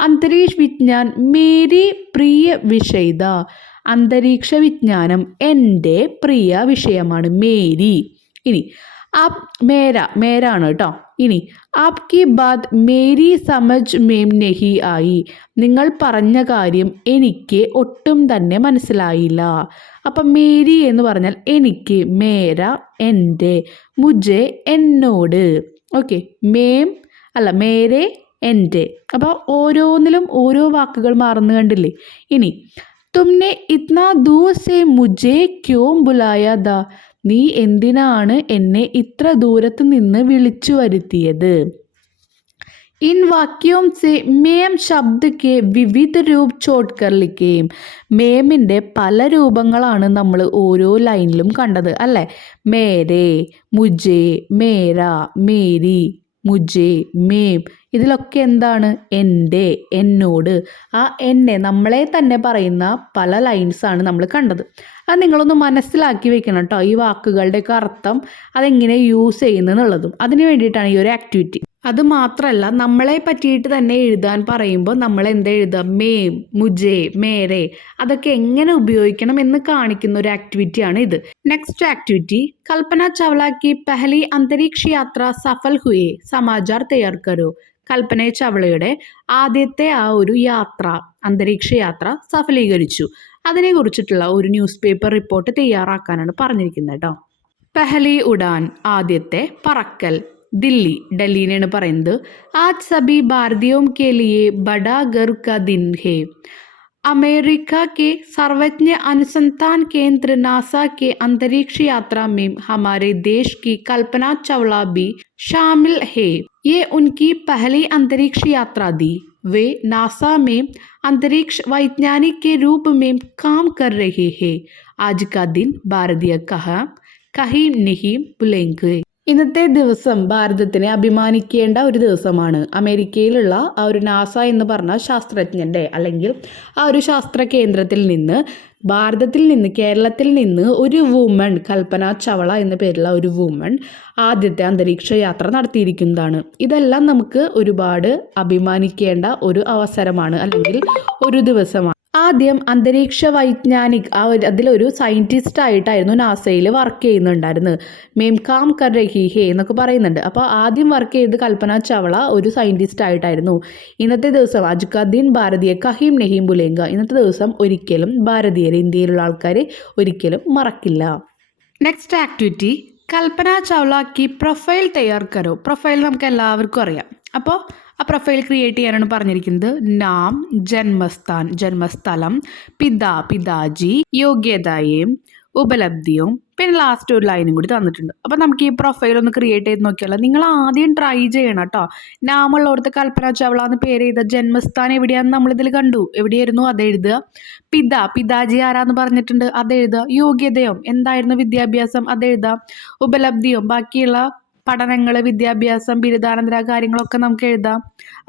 അന്തരീക്ഷ വിജ്ഞാൻ മേരി പ്രിയ വിഷയത. അന്തരീക്ഷ വിജ്ഞാനം എൻ്റെ പ്രിയ വിഷയമാണ്, മേരി. ഇനി ആപ് മേരാണ് കേട്ടോ. ഇനി ആപ്കി ബാത് മേരി സമജ് മേം നഹി ആയി. നിങ്ങൾ പറഞ്ഞ കാര്യം എനിക്ക് ഒട്ടും തന്നെ മനസ്സിലായില്ല. അപ്പം മേരി എന്ന് പറഞ്ഞാൽ എനിക്ക്, മേര എൻ്റെ, മുജെ എന്നോട്. ഓക്കെ, മേരെ എൻ്റെ. അപ്പോൾ ഓരോന്നിലും ഓരോ വാക്കുകൾ മാറുന്നു കണ്ടില്ലേ. ഇനി തുമ്നെ ഇത്നാ ദൂർ സെ മുझे ക്യോം ബുലായ ദാ, നീ എന്തിനാണ് എന്നെ ഇത്ര ദൂരത്ത് നിന്ന് വിളിച്ചു വരുത്തിയത്. इन वाक्यों से മേം ശബ്ദ കെ വിവിധ രൂപ ചോട്ട്കർ ലിഖേം. മേമിൻ്റെ പല രൂപങ്ങളാണ് നമ്മൾ ഓരോ ലൈനിലും കണ്ടത് അല്ലേ. മേരെ, മുജേ, മേര, മേരി, മുജേ, മേം. ഇതിലൊക്കെ എന്താണ് എൻ്റെ, എന്നോട്. ആ എന്നെ നമ്മളെ തന്നെ പറയുന്ന പല ലൈൻസാണ് നമ്മൾ കണ്ടത്. അത് നിങ്ങളൊന്ന് മനസ്സിലാക്കി വെക്കണം കേട്ടോ, ഈ വാക്കുകളുടെയൊക്കെ അർത്ഥം അതെങ്ങനെ യൂസ് ചെയ്യുന്നതെന്നുള്ളതും. അതിന് വേണ്ടിയിട്ടാണ് ഈ ഒരു ആക്ടിവിറ്റി. അത് മാത്രമല്ല, നമ്മളെ പറ്റിയിട്ട് തന്നെ എഴുതാൻ പറയുമ്പോൾ നമ്മൾ എന്താ എഴുതുക, മേം, മുജേ, മേരെ, അതൊക്കെ എങ്ങനെ ഉപയോഗിക്കണം എന്ന് കാണിക്കുന്ന ഒരു ആക്ടിവിറ്റിയാണ് ഇത്. നെക്സ്റ്റ് ആക്ടിവിറ്റി, കൽപ്പന ചൗള की पहली अंतरिक्ष यात्रा सफल हुए, समाचार तैयार करो. കൽപ്പന ചൗളയുടെ ആദ്യത്തെ ആ ഒരു യാത്ര, അന്തരീക്ഷ യാത്ര സഫലീകരിച്ചു. അതിനെക്കുറിച്ചിട്ടുള്ള ഒരു ന്യൂസ് പേപ്പർ റിപ്പോർട്ട് തയ്യാറാക്കാനാണ് പറഞ്ഞിരിക്കുന്നത് കേട്ടോ. പെഹലി ഉഡാൻ, ആദ്യത്തെ പറക്കൽ. ദില്ലി, ഡൽഹിനെയാണ് പറയുന്നത്. ആജ് സബി ഭാരതീയോം കെ ലിയെ ബഡാ ഗർവ് കാ ദിൻ ഹേ. अमेरिका के सर्वज्ञ अनुसंधान केंद्र नासा के अंतरिक्ष यात्रा में हमारे देश की कल्पना चावला भी शामिल है. ये उनकी पहली अंतरिक्ष यात्रा थी. वे नासा में अंतरिक्ष वैज्ञानिक के रूप में काम कर रहे हैं. आज का दिन भारतीय कहीं नहीं भूलेंगे. ഇന്നത്തെ ദിവസം ഭാരതത്തിനെ അഭിമാനിക്കേണ്ട ഒരു ദിവസമാണ്. അമേരിക്കയിലുള്ള ആ ഒരു നാസ എന്ന് പറഞ്ഞ ശാസ്ത്രജ്ഞൻ്റെ അല്ലെങ്കിൽ ആ ഒരു ശാസ്ത്ര കേന്ദ്രത്തിൽ നിന്ന്, ഭാരതത്തിൽ നിന്ന്, കേരളത്തിൽ നിന്ന് ഒരു വുമൺ, കൽപ്പന ചവള എന്ന പേരുള്ള ഒരു വുമൺ ആദ്യത്തെ അന്തരീക്ഷ യാത്ര നടത്തിയിരിക്കുന്നതാണ്. ഇതെല്ലാം നമുക്ക് ഒരുപാട് അഭിമാനിക്കേണ്ട ഒരു അവസരമാണ് അല്ലെങ്കിൽ ഒരു ദിവസമാണ്. ആദ്യം അന്തരീക്ഷ വൈജ്ഞാനിക്, അതിലൊരു സയൻറ്റിസ്റ്റ് ആയിട്ടായിരുന്നു നാസയിൽ വർക്ക് ചെയ്യുന്നുണ്ടായിരുന്നത്. മേം കാം കർ രഹി ഹേ എന്നൊക്കെ പറയുന്നുണ്ട്. അപ്പോൾ ആദ്യം വർക്ക് ചെയ്ത് കൽപ്പന ചവള ഒരു സയൻറ്റിസ്റ്റ് ആയിട്ടായിരുന്നു. ഇന്നത്തെ ദിവസം ആജ് കാ ദിൻ ഭാരതീയ കഹീം നെഹീം ഭുലേങ്ക, ഇന്നത്തെ ദിവസം ഒരിക്കലും ഭാരതീയർ, ഇന്ത്യയിലുള്ള ആൾക്കാർ ഒരിക്കലും മറക്കില്ല. നെക്സ്റ്റ് ആക്ടിവിറ്റി, കൽപ്പന ചൗള की പ്രൊഫൈൽ തയ്യാർ കരോ. പ്രൊഫൈൽ നമുക്ക് എല്ലാവർക്കും അറിയാം. അപ്പോൾ ആ പ്രൊഫൈൽ ക്രിയേറ്റ് ചെയ്യാനാണ് പറഞ്ഞിരിക്കുന്നത്. നാം, ജന്മസ്ഥാൻ, ജന്മസ്ഥലം, പിതാജി, യോഗ്യതയും ഉപലബ്ധിയും, പിന്നെ ലാസ്റ്റ് ഒരു ലൈനും കൂടി തന്നിട്ടുണ്ട്. അപ്പോൾ നമുക്ക് ഈ പ്രൊഫൈൽ ഒന്ന് ക്രിയേറ്റ് ചെയ്ത് നോക്കിയാലോ. നിങ്ങൾ ആദ്യം ട്രൈ ചെയ്യണം കേട്ടോ. നാമുള്ളവിടുത്തെ കൽപ്പന ചവള എന്ന് പേര് ചെയ്ത ജന്മസ്ഥാനം എവിടെയാണെന്ന് നമ്മളിതിൽ കണ്ടു. എവിടെയായിരുന്നു അത് എഴുതുക. പിതാജി ആരാന്ന് പറഞ്ഞിട്ടുണ്ട്, അത് എഴുതുക. യോഗ്യതയും എന്തായിരുന്നു വിദ്യാഭ്യാസം, അത് എഴുതുക. ഉപലബ്ധിയും ബാക്കിയുള്ള പഠനങ്ങൾ, വിദ്യാഭ്യാസം, ബിരുദാനന്തര കാര്യങ്ങളൊക്കെ നമുക്ക് എഴുതാം.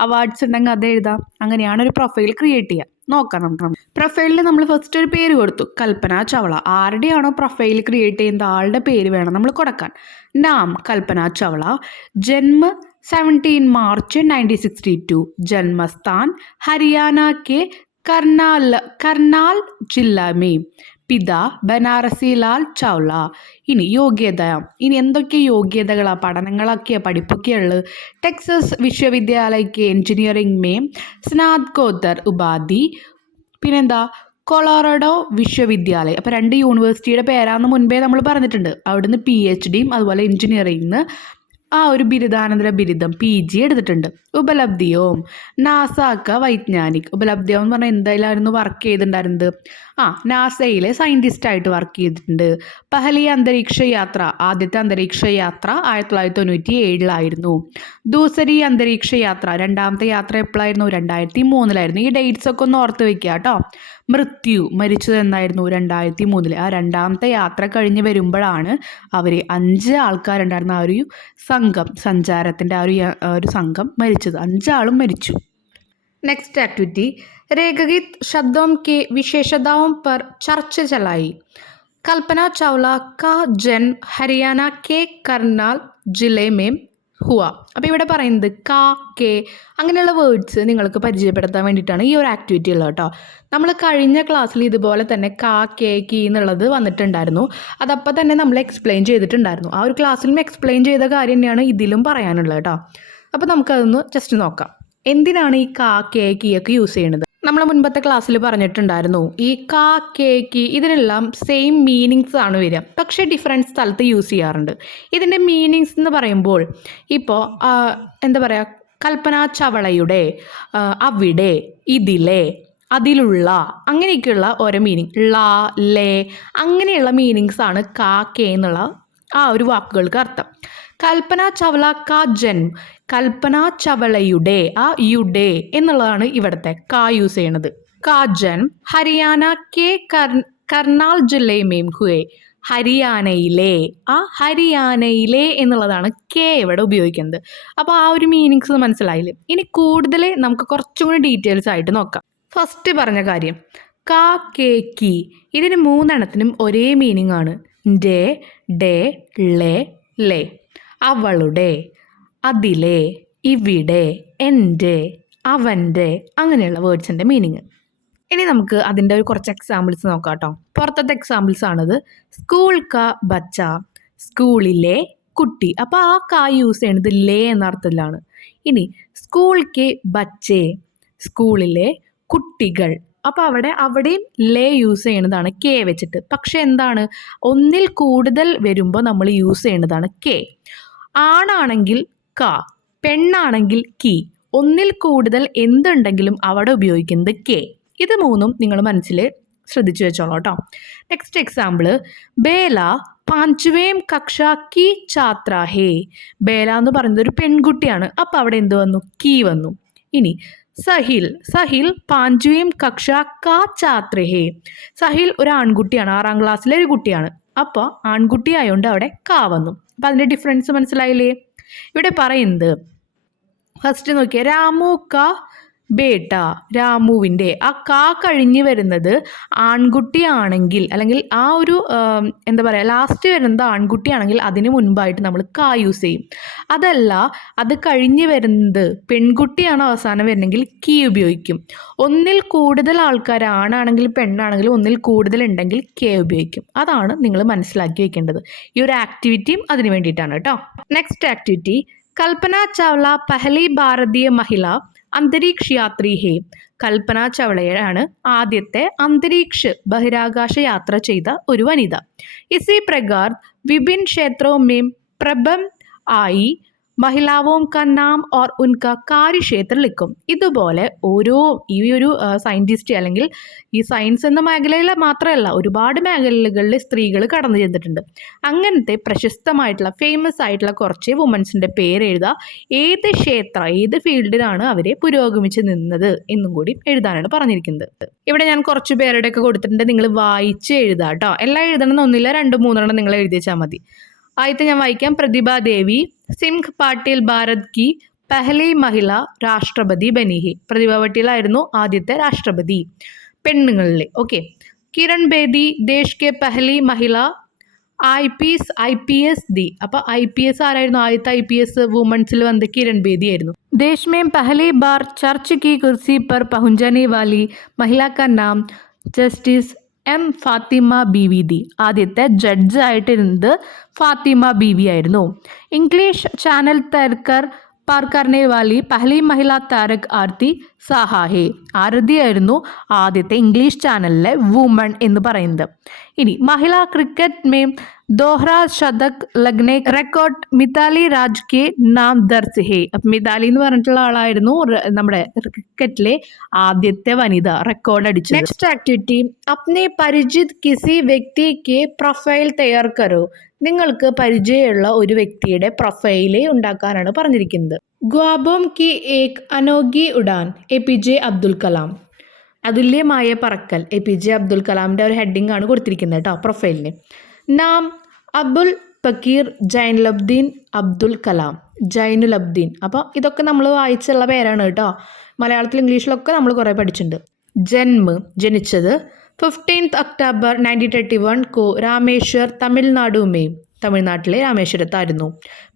അവാർഡ്സ് ഉണ്ടെങ്കിൽ അത് എഴുതാം. അങ്ങനെയാണ് ഒരു പ്രൊഫൈൽ ക്രിയേറ്റ് ചെയ്യുക. നോക്കാം നമുക്ക്. പ്രൊഫൈലിൽ നമ്മൾ ഫസ്റ്റ് ഒരു പേര് കൊടുത്തു, കൽപ്പന ചവള. ആരുടെയാണോ പ്രൊഫൈൽ ക്രിയേറ്റ് ചെയ്യുന്നത് ആളുടെ പേര് വേണം നമ്മൾ കൊടുക്കാൻ. നാം കൽപ്പന ചവള, ജന്മ 17 മാർച്ച് 1962, ജന്മസ്ഥാൻ ഹരിയാന के करनाल जिला में, പിത ബനാറസി ലാൽ ചൗള. ഇനി യോഗ്യത, ഇനി എന്തൊക്കെ യോഗ്യതകളാണ്, പഠനങ്ങളൊക്കെയാണ്, പഠിപ്പൊക്കെയുള്ളത്. ടെക്സസ് വിശ്വവിദ്യാലയക്ക് എഞ്ചിനീയറിംഗ് മേ സ്നാതകോത്തർ ഉപാധി. പിന്നെന്താ, കൊളോറഡോ വിശ്വവിദ്യാലയം. അപ്പോൾ 2 യൂണിവേഴ്സിറ്റിയുടെ പേരാണെന്ന് മുൻപേ നമ്മൾ പറഞ്ഞിട്ടുണ്ട്. അവിടുന്ന് PhD അതുപോലെ എഞ്ചിനീയറിംഗിന് ആ ഒരു ബിരുദാനന്തര ബിരുദം PG എടുത്തിട്ടുണ്ട്. ഉപലബ്ധിയും നാസാക്ക വൈജ്ഞാനിക്. ഉപലബ്ധിയോ എന്ന് പറഞ്ഞാൽ എന്തായാലും വർക്ക് ചെയ്തിട്ടുണ്ടായിരുന്നത്, നാസയിലെ സയൻറ്റിസ്റ്റായിട്ട് വർക്ക് ചെയ്തിട്ടുണ്ട്. പഹലി അന്തരീക്ഷ യാത്ര, ആദ്യത്തെ അന്തരീക്ഷ യാത്ര 1997 ദൂസരി അന്തരീക്ഷ യാത്ര, രണ്ടാമത്തെ യാത്ര എപ്പോഴായിരുന്നു, 2003 ഈ ഡേറ്റ്സ് ഒക്കെ ഒന്ന് ഓർത്ത് വെക്കുക കേട്ടോ. മരിച്ചത് എന്നായിരുന്നു, 2003. ആ രണ്ടാമത്തെ യാത്ര കഴിഞ്ഞ് വരുമ്പോഴാണ് അവർ 5 ആൾക്കാരുണ്ടായിരുന്ന ആ ഒരു സംഘം, സഞ്ചാരത്തിൻ്റെ ആ ഒരു സംഘം മരിച്ചത്. 5 ആളും മരിച്ചു. നെക്സ്റ്റ് ആക്ടിവിറ്റി, रेखांकित शब्दों के विशेषताओं पर चर्चा चलाई. कल्पना चावला का जन्म हरियाणा के करनाल जिले में ഹുവ. അപ്പോൾ ഇവിടെ പറയുന്നത് കാ, കെ അങ്ങനെയുള്ള വേർഡ്സ് നിങ്ങൾക്ക് പരിചയപ്പെടുത്താൻ വേണ്ടിയിട്ടാണ് ഈ ഒരു ആക്ടിവിറ്റി ഉള്ളത് കേട്ടോ. നമ്മൾ കഴിഞ്ഞ ക്ലാസ്സിൽ ഇതുപോലെ തന്നെ കാ, കെ, കി എന്നുള്ളത് വന്നിട്ടുണ്ടായിരുന്നു. അതപ്പോൾ തന്നെ നമ്മൾ എക്സ്പ്ലെയിൻ ചെയ്തിട്ടുണ്ടായിരുന്നു. ആ ഒരു ക്ലാസ്സിലും എക്സ്പ്ലെയിൻ ചെയ്ത കാര്യം തന്നെയാണ് ഇതിലും പറയാനുള്ളത് കേട്ടോ. അപ്പോൾ നമുക്കതൊന്ന് ജസ്റ്റ് നോക്കാം. എന്തിനാണ് ഈ കാ, കെ, കി ഒക്കെ യൂസ് ചെയ്യുന്നത്? നമ്മൾ മുൻപത്തെ ക്ലാസ്സിൽ പറഞ്ഞിട്ടുണ്ടായിരുന്നു, ഈ കാ, കെ, കി ഇതിനെല്ലാം സെയിം മീനിങ്സ് ആണ് വരിക, പക്ഷേ ഡിഫറൻറ്റ് സ്ഥലത്ത് യൂസ് ചെയ്യാറുണ്ട്. ഇതിൻ്റെ മീനിങ്സ് എന്ന് പറയുമ്പോൾ ഇപ്പോൾ എന്താ പറയുക, കൽപ്പന ചവളയുടെ, അവിടെ, ഇതിലെ, അതിലുള്ള, അങ്ങനെയൊക്കെയുള്ള ഓരോ മീനിങ്. ല, ലേ അങ്ങനെയുള്ള മീനിങ്സ് ആണ് കാ, കെ എന്നുള്ള ആ ഒരു വാക്കുകൾക്ക് അർത്ഥം. കൽപ്പന ചവള കാ ജന്മ, കൽപ്പന ചവളയുടെ ആ യുടെ എന്നുള്ളതാണ് ഇവിടുത്തെ കാ യൂസ് ചെയ്യണത്. കാ ജന്മ ഹരിയാന കെ കർണാൽ ജില്ലയും ഹുയെ, ഹരിയാനയിലെ, ആ ഹരിയാനയിലെ എന്നുള്ളതാണ് കെ ഇവിടെ ഉപയോഗിക്കുന്നത്. അപ്പോൾ ആ ഒരു മീനിങ്സ് മനസ്സിലായില്ലേ? ഇനി കൂടുതൽ നമുക്ക് കുറച്ചും കൂടി ഡീറ്റെയിൽസ് ആയിട്ട് നോക്കാം. ഫസ്റ്റ് പറഞ്ഞ കാര്യം കാ, കെ, കി, ഇതിന് മൂന്നെണ്ണത്തിനും ഒരേ മീനിങ് ആണ്. ഡേ, ഡേ, ലേ, ലേ. അവളുടെ, അതിലെ, ഇവിടെ, എൻ്റെ, അവൻ്റെ, അങ്ങനെയുള്ള വേർഡ്സിൻ്റെ മീനിങ്. ഇനി നമുക്ക് അതിൻ്റെ ഒരു കുറച്ച് എക്സാമ്പിൾസ് നോക്കാം കേട്ടോ. പുറത്തത്തെ എക്സാമ്പിൾസ് ആണത്. സ്കൂൾ കാ ബച്ച, സ്കൂളിലെ കുട്ടി. അപ്പോൾ ആ കാ യൂസ് ചെയ്യണത് ലേ എന്ന അർത്ഥത്തിലാണ്. ഇനി സ്കൂൾ കെ ബച്ചേ, സ്കൂളിലെ കുട്ടികൾ. അപ്പോൾ അവിടെയും ലേ യൂസ് ചെയ്യണതാണ് കെ വെച്ചിട്ട്. പക്ഷെ എന്താണ്, ഒന്നിൽ കൂടുതൽ വരുമ്പോൾ നമ്മൾ യൂസ് ചെയ്യണതാണ് കെ. ആണാണെങ്കിൽ ക, പെണ്ണാണെങ്കിൽ കി. ഒന്നിൽ കൂടുതൽ എന്തുണ്ടെങ്കിലും അവിടെ ഉപയോഗിക്കുന്നത് കെ. ഇത് മൂന്നും നിങ്ങൾ മനസ്സിൽ ശ്രദ്ധിച്ചു വെച്ചോളൂ കേട്ടോ. നെക്സ്റ്റ് എക്സാമ്പിള്, ബേല പാഞ്ചുവേം കക്ഷ കി ഛാത്ര ഹേ. ബേല എന്ന് പറയുന്നത് ഒരു പെൺകുട്ടിയാണ്. അപ്പം അവിടെ എന്ത് വന്നു, കി വന്നു. ഇനി സഹിൽ, സഹിൽ പാഞ്ചുവേം കക്ഷ കാ ഛാത്ര ഹേ. സഹിൽ ഒരു ആൺകുട്ടിയാണ്, 6ാം ക്ലാസ്സിലെ ഒരു കുട്ടിയാണ്. അപ്പോൾ ആൺകുട്ടി ആയതുകൊണ്ട് അവിടെ കാ വന്നു. അപ്പം അതിൻ്റെ ഡിഫറൻസ് മനസ്സിലായില്ലേ? ഇവിടെ പറയുന്നത് ഫസ്റ്റ് നോക്കിയാൽ രാമു കാ ബേട്ട, രാമുവിൻ്റെ. ആ കാ കഴിഞ്ഞ് വരുന്നത് ആൺകുട്ടിയാണെങ്കിൽ, അല്ലെങ്കിൽ ആ ഒരു എന്താ പറയുക, ലാസ്റ്റ് വരുന്നത് ആൺകുട്ടിയാണെങ്കിൽ അതിന് മുൻപായിട്ട് നമ്മൾ കാ യൂസ് ചെയ്യും. അതല്ല, അത് കഴിഞ്ഞ് വരുന്നത് പെൺകുട്ടിയാണ് അവസാനം വരുന്നെങ്കിൽ കീ ഉപയോഗിക്കും. ഒന്നിൽ കൂടുതൽ ആൾക്കാർ, ആണാണെങ്കിൽ പെണ്ണാണെങ്കിലും ഒന്നിൽ കൂടുതൽ ഉണ്ടെങ്കിൽ കെ ഉപയോഗിക്കും. അതാണ് നിങ്ങൾ മനസ്സിലാക്കി വെക്കേണ്ടത്. ഈ ഒരു ആക്ടിവിറ്റിയും അതിന് വേണ്ടിയിട്ടാണ് കേട്ടോ. നെക്സ്റ്റ് ആക്ടിവിറ്റി, കൽപ്പന ചാവ്ല പഹലി ഭാരതീയ മഹിള അന്തരീക്ഷ യാത്രി ഹേ. കൽപ്പന ചവളയാണ് ആദ്യത്തെ അന്തരീക്ഷ ബഹിരാകാശ യാത്ര ചെയ്ത ഒരു വനിത. ഇസി പ്രകാർ വിഭിन्न ക്ഷേത്രോं में प्रबंध आई महिलाओं का नाम और उनका कार्यक्षेत्र लिखും. ഇതുപോലെ ഓരോ ഈ ഒരു സയൻറ്റിസ്റ്റ് അല്ലെങ്കിൽ ഈ സയൻസ് എന്ന മേഖലയിൽ മാത്രമല്ല, ഒരുപാട് മേഖലകളിൽ സ്ത്രീകൾ കടന്നു ചെന്നിട്ടുണ്ട്. അങ്ങനത്തെ പ്രശസ്തമായിട്ടുള്ള ഫേമസ് ആയിട്ടുള്ള കുറച്ച് വുമൻസിൻ്റെ പേര് എഴുതുക. ഏത് ക്ഷേത്ര, ഏത് ഫീൽഡിലാണ് അവരെ പുരോഗമിച്ച് നിന്നത് എന്നും കൂടി എഴുതാനാണ് പറഞ്ഞിരിക്കുന്നത്. ഇവിടെ ഞാൻ കുറച്ച് പേരുടെയൊക്കെ കൊടുത്തിട്ടുണ്ട്. നിങ്ങൾ വായിച്ച് എഴുതുക കേട്ടോ. എല്ലാം എഴുതണമെന്നൊന്നുമില്ല, 2-3 നിങ്ങൾ എഴുതി വെച്ചാൽ മതി. ആദ്യത്തെ ഞാൻ വായിക്കാം. പ്രതിഭ ദേവി സിംഹ് പാട്ടീൽ ഭാരത് കി പഹലി മഹിള രാഷ്ട്രപതി ബനി ഹി. പ്രതിഭ പട്ടീലായിരുന്നു ആദ്യത്തെ രാഷ്ട്രപതി പെണ്ണുങ്ങളിലെ. ഓക്കെ. കിരൺ ബേദി ദേശ് കെ പഹലി മഹിള IPS ദി. അപ്പോൾ IPS ആരായിരുന്നു? ആദ്യത്തെ IPS വുമൻസിൽ വന്നത് കിരൺ ബേദി ആയിരുന്നു. ദേശ് में पहली बार चर्च की कुर्सी पर पहुंचने वाली महिला का नाम ജസ്റ്റിസ് M ഫാത്തിമ ബീവി ദി. ആദ്യത്തെ ജഡ്ജായിട്ടിരുന്നത് ഫാത്തിമ ബീവി ആയിരുന്നു. ഇംഗ്ലീഷ് ചാനൽ തർക്കർ പാർ കർനെ വാലി പഹലി മഹിള താരക് ആർത്തി സാഹാഹെ. ആരതി ആയിരുന്നു ആദ്യത്തെ ഇംഗ്ലീഷ് ചാനലിലെ വുമൺ എന്ന് പറയുന്നത്. ഇനി മഹിള cricket may ദോഹ്ര ശതക് ലഗ്നെ record Mithali Raj K നാം ദർജ് ഹേ. അപ്പം മിതാലി എന്ന് പറഞ്ഞിട്ടുള്ള ആളായിരുന്നു നമ്മുടെ ക്രിക്കറ്റിലെ ആദ്യത്തെ വനിത, റെക്കോർഡ് അടിച്ചത്. നെക്സ്റ്റ് ആക്ടിവിറ്റി, അപ്നെ പരിചിത് കിസി വ്യക്തി കെ പ്രൊഫൈൽ തയ്യാർ കരോ. നിങ്ങൾക്ക് പരിചയമുള്ള ഒരു വ്യക്തിയുടെ പ്രൊഫൈല് ഉണ്ടാക്കാനാണ് പറഞ്ഞിരിക്കുന്നത്. ഗ്വാബോം കി ഏക് അനോഖി ഉഡാൻ APJ അബ്ദുൽ കലാം. അതുല്യമായ പറക്കൽ APJ അബ്ദുൽ കലാമിൻ്റെ ഒരു ഹെഡിങ് ആണ് കൊടുത്തിരിക്കുന്നത് കേട്ടോ പ്രൊഫൈലിന്. നാം അബുൽ പക്കീർ ജൈനുലബ്ദീൻ അബ്ദുൽ കലാം, ജൈനുലബ്ദീൻ. അപ്പോൾ ഇതൊക്കെ നമ്മൾ വായിച്ചുള്ള പേരാണ് കേട്ടോ. മലയാളത്തിൽ ഇംഗ്ലീഷിലൊക്കെ നമ്മൾ കുറേ പഠിച്ചിട്ടുണ്ട്. ജന്മ, ജനിച്ചത് 15 ഒക്ടോബർ 1931 കോ രാമേശ്വർ തമിഴ്നാടു മേ, തമിഴ്നാട്ടിലെ രാമേശ്വരത്തായിരുന്നു.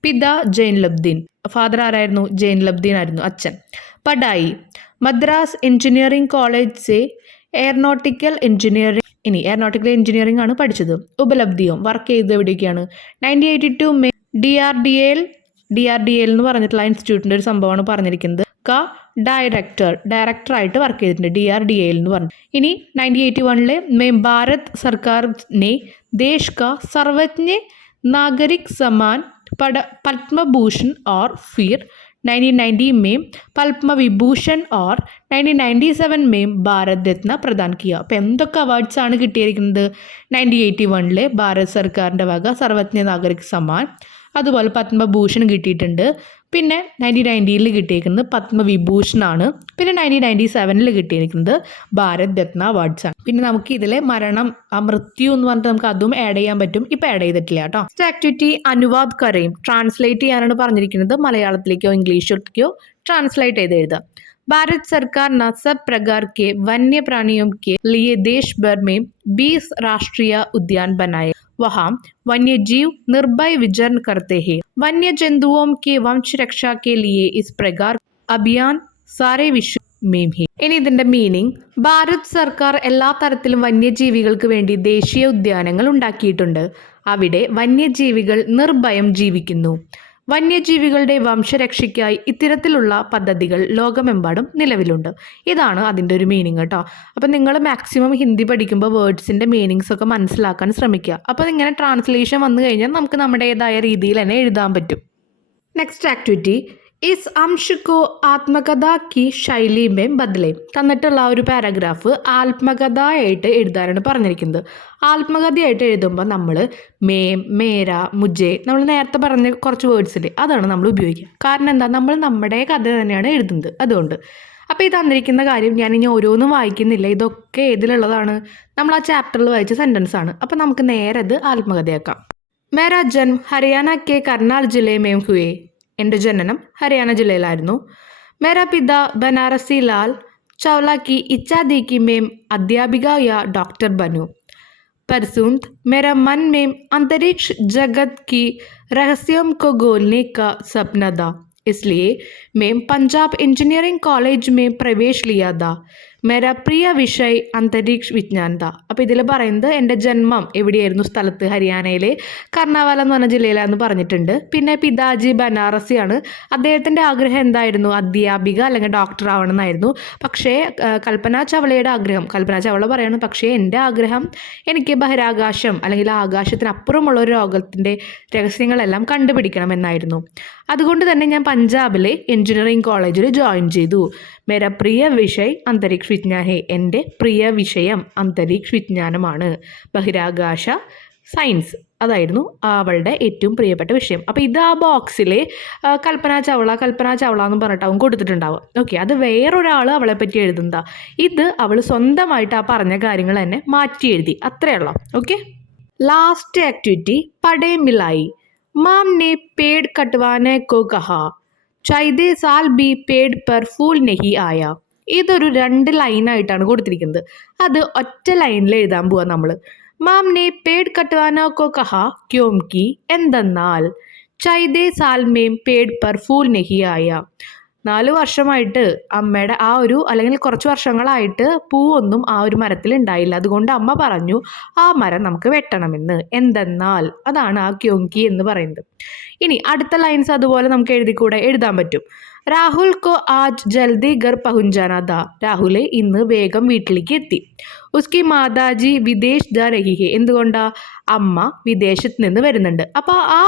പിത ജൈനുലബ്ദീൻ, ഫാദർ ആരായിരുന്നു? ജൈനുലബ്ദീൻ ആയിരുന്നു അച്ഛൻ. പഠായി മദ്രാസ് എഞ്ചിനീയറിംഗ് കോളേജ് സെ എയറോനോട്ടിക്കൽ എഞ്ചിനീയറിംഗ്. ഇനി എയറോനോട്ടിക്കൽ എഞ്ചിനീയറിംഗ് ആണ് പഠിച്ചത്. ഉപലബ്ധിയും വർക്ക് ചെയ്തത് എവിടെയൊക്കെയാണ്? 1982 മേ DRDL എന്ന് പറഞ്ഞിട്ടുള്ള ഇൻസ്റ്റിറ്റ്യൂട്ടിൻ്റെ ഒരു സംഭവമാണ് പറഞ്ഞിരിക്കുന്നത്. ഡയറക്ടറായിട്ട് വർക്ക് ചെയ്തിട്ടുണ്ട് DRDL എന്ന് പറഞ്ഞു. ഇനി 1981 മേ ഭാരത് സർക്കാർ നെ ദേശ് കാ സർവജ്ഞ നാഗരിക് സമ്മാൻ പത്മഭൂഷൺ और फिर 1990 में पद्म विभूषण और 1997 में ഭാരത് രത്ന പ്രദാൻ കിയ. അപ്പോൾ എന്തൊക്കെ അവാർഡ്സ് ആണ് കിട്ടിയിരിക്കുന്നത്? 1981 ഭാരത് സർക്കാരിൻ്റെ വക സർവജ്ഞ നാഗരിക് സമ്മാൻ, അതുപോലെ പത്മഭൂഷൺ കിട്ടിയിട്ടുണ്ട്. പിന്നെ 1990 കിട്ടിയിരിക്കുന്നത് പത്മവിഭൂഷണാണ്. പിന്നെ 1997 കിട്ടിയിരിക്കുന്നത് ഭാരത് രത്ന അവാർഡ്സ് ആണ്. പിന്നെ നമുക്ക് ഇതിലെ മരണം, മൃത്യു എന്ന് പറഞ്ഞിട്ട് നമുക്ക് അതും ആഡ് ചെയ്യാൻ പറ്റും. ഇപ്പം ആഡ് ചെയ്തിട്ടില്ല കേട്ടോ. നെക്സ്റ്റ് ആക്ടിവിറ്റി അനുവാദ് കരയും. ട്രാൻസ്ലേറ്റ് ചെയ്യാനാണ് പറഞ്ഞിരിക്കുന്നത്. മലയാളത്തിലേക്കോ ഇംഗ്ലീഷിലേക്കോ ട്രാൻസ്ലേറ്റ് ചെയ്ത് എഴുതുക. भारत सरकार न सब प्रकार के वन्य प्राणियों के लिए देश भर में 20 राष्ट्रीय उद्यान बनाए. वहाँ वन्य जीव निर्भय विचरण करते हैं. वन्य जंतुओं के वंश रक्षा के लिए इस प्रकार अभियान सारे विश्व में भी. ഇനി ഇതിന്റെ മീനിങ്, ഭാരത് സർക്കാർ എല്ലാ തരത്തിലും വന്യജീവികൾക്ക് വേണ്ടി ദേശീയ ഉദ്യാനങ്ങൾ ഉണ്ടാക്കിയിട്ടുണ്ട്. അവിടെ വന്യജീവികൾ നിർഭയം ജീവിക്കുന്നു. വന്യജീവികളുടെ വംശരക്ഷയ്ക്കായി ഇത്തരത്തിലുള്ള പദ്ധതികൾ ലോകമെമ്പാടും നിലവിലുണ്ട്. ഇതാണ് അതിൻ്റെ ഒരു മീനിങ് കേട്ടോ. അപ്പം നിങ്ങൾ മാക്സിമം ഹിന്ദി പഠിക്കുമ്പോൾ വേർഡ്സിൻ്റെ മീനിങ്സ് ഒക്കെ മനസ്സിലാക്കാൻ ശ്രമിക്കുക. അപ്പോൾ ഇങ്ങനെ ട്രാൻസ്ലേഷൻ വന്നു കഴിഞ്ഞാൽ നമുക്ക് നമ്മുടേതായ രീതിയിൽ തന്നെ എഴുതാൻ പറ്റും. നെക്സ്റ്റ് ആക്ടിവിറ്റി ഇസ് അംശുക്കോ ആത്മകഥ കി ശൈലി മേ ബദലേ. തന്നിട്ടുള്ള ഒരു പാരഗ്രാഫ് ആത്മകഥയായിട്ട് എഴുതാനാണ് പറഞ്ഞിരിക്കുന്നത്. ആത്മകഥയായിട്ട് എഴുതുമ്പോൾ നമ്മൾ മേം, മേര, മുജെ, നമ്മൾ നേരത്തെ പറഞ്ഞ കുറച്ച് വേർഡ്സിൽ അതാണ് നമ്മൾ ഉപയോഗിക്കുക. കാരണം എന്താ, നമ്മൾ നമ്മുടെ കഥ തന്നെയാണ് എഴുതുന്നത്. അതുകൊണ്ട് അപ്പോൾ ഈ തന്നിരിക്കുന്ന കാര്യം ഞാൻ ഇനി ഓരോന്നും വായിക്കുന്നില്ല. ഇതൊക്കെ ഏതിലുള്ളതാണ്? നമ്മൾ ആ ചാപ്റ്ററിൽ വായിച്ച സെൻറ്റൻസ് ആണ്. അപ്പോൾ നമുക്ക് നേരെ അത് ആത്മകഥയാക്കാം. മേരാ ജന്മ ഹരിയാന കെ കർണാൽ ജില്ലേ മേം ഹുവേ. എൻ്റെ ജനനം ഹരിയാന ജില്ലയിലായിരുന്നു. മേരാ പിതാ ബനാറസി ലാൽ ചൗല की इच्छा थी कि मैं अध्यापिका या डॉक्टर बनूं. परसुंत मेरा मन में अंतरिक्ष जगत की रहस्यों को गोलने का सपना था. इसलिए मैं पंजाब इंजीनियरिंग कॉलेज में प्रवेश लिया था. മേരാ പ്രിയ വിഷയ് അന്തരീക്ഷ വിജ്ഞാൻ താ. അപ്പോൾ ഇതിൽ പറയുന്നത് എൻ്റെ ജന്മം എവിടെയായിരുന്നു, സ്ഥലത്ത് ഹരിയാനയിലെ കർണാവാല എന്ന് പറഞ്ഞ ജില്ലയിലാണെന്ന് പറഞ്ഞിട്ടുണ്ട്. പിന്നെ പിതാജി ബനാറസിയാണ്. അദ്ദേഹത്തിൻ്റെ ആഗ്രഹം എന്തായിരുന്നു? അധ്യാപിക അല്ലെങ്കിൽ ഡോക്ടർ ആവണമെന്നായിരുന്നു. പക്ഷേ കൽപ്പന ചവളയുടെ ആഗ്രഹം, കൽപ്പന ചവള പറയണം, പക്ഷേ എൻ്റെ ആഗ്രഹം എനിക്ക് ബഹിരാകാശം അല്ലെങ്കിൽ ആകാശത്തിനപ്പുറമുള്ള ഒരു ലോകത്തിൻ്റെ രഹസ്യങ്ങളെല്ലാം കണ്ടുപിടിക്കണമെന്നായിരുന്നു. അതുകൊണ്ട് തന്നെ ഞാൻ പഞ്ചാബിലെ എഞ്ചിനീയറിംഗ് കോളേജിൽ ജോയിൻ ചെയ്തു. മേരാ പ്രിയ വിഷയ് അന്തരീക്ഷ വിജ്ഞാൻ ഹേ. എൻ്റെ പ്രിയ വിഷയം അന്തരീക്ഷ വിജ്ഞാനമാണ്, ബഹിരാകാശ സയൻസ്. അതായിരുന്നു അവളുടെ ഏറ്റവും പ്രിയപ്പെട്ട വിഷയം. അപ്പോൾ ഇത് ആ ബോക്സിൽ കൽപ്പന ചവള എന്ന് പറഞ്ഞിട്ട് അവൻ കൊടുത്തിട്ടുണ്ടാവും. ഓക്കെ, അത് വേറൊരാൾ അവളെ പറ്റി എഴുതുന്നതാ. ഇത് അവൾ സ്വന്തമായിട്ട് ആ പറഞ്ഞ കാര്യങ്ങൾ തന്നെ മാറ്റി എഴുതി, അത്രയുള്ള. ഓക്കെ, ലാസ്റ്റ് ആക്ടിവിറ്റി പടേ മിലായി. മാം ने पेड़ कटवाने को कहा, ചൈതേ സാൽ ബി പേഡ് പെർ ഫൂൾ നെഹി ആയ. ഇതൊരു 2 ലൈനായിട്ടാണ് കൊടുത്തിരിക്കുന്നത്. അത് ഒറ്റ ലൈനിൽ എഴുതാൻ പോവാം നമ്മൾ. മാം നെ പേഡ് കട്ട്വാനോ കോ കഹ ക്യോംകി, എന്തെന്നാൽ ചൈതേ സാൽ മേം പേഡ് പെർ ഫൂൾ നെഹി ആയ. 4 വർഷമായിട്ട് അമ്മയുടെ അല്ലെങ്കിൽ കുറച്ച് വർഷങ്ങളായിട്ട് പൂവൊന്നും ആ ഒരു മരത്തിൽ ഉണ്ടായില്ല. അതുകൊണ്ട് അമ്മ പറഞ്ഞു ആ മരം നമുക്ക് വെട്ടണമെന്ന്. എന്തെന്നാൽ, അതാണ് ആ ക്യോങ്കി എന്ന് പറയുന്നത്. ഇനി അടുത്ത ലൈൻസ് അതുപോലെ നമുക്ക് എഴുതാൻ പറ്റും. രാഹുൽ കോ ആജ് ജൽദി ഘർ പഹുഞ്ചാനാ താ. രാഹുൽ ഇന്ന് വേഗം വീട്ടിലേക്ക് എത്തി. ഉസ്കി മാതാജി വിദേശ് ജാ രഹി ഹെ. എന്തുകൊണ്ടാ? അമ്മ വിദേശത്ത് നിന്ന് വരുന്നുണ്ട്. അപ്പോൾ ആ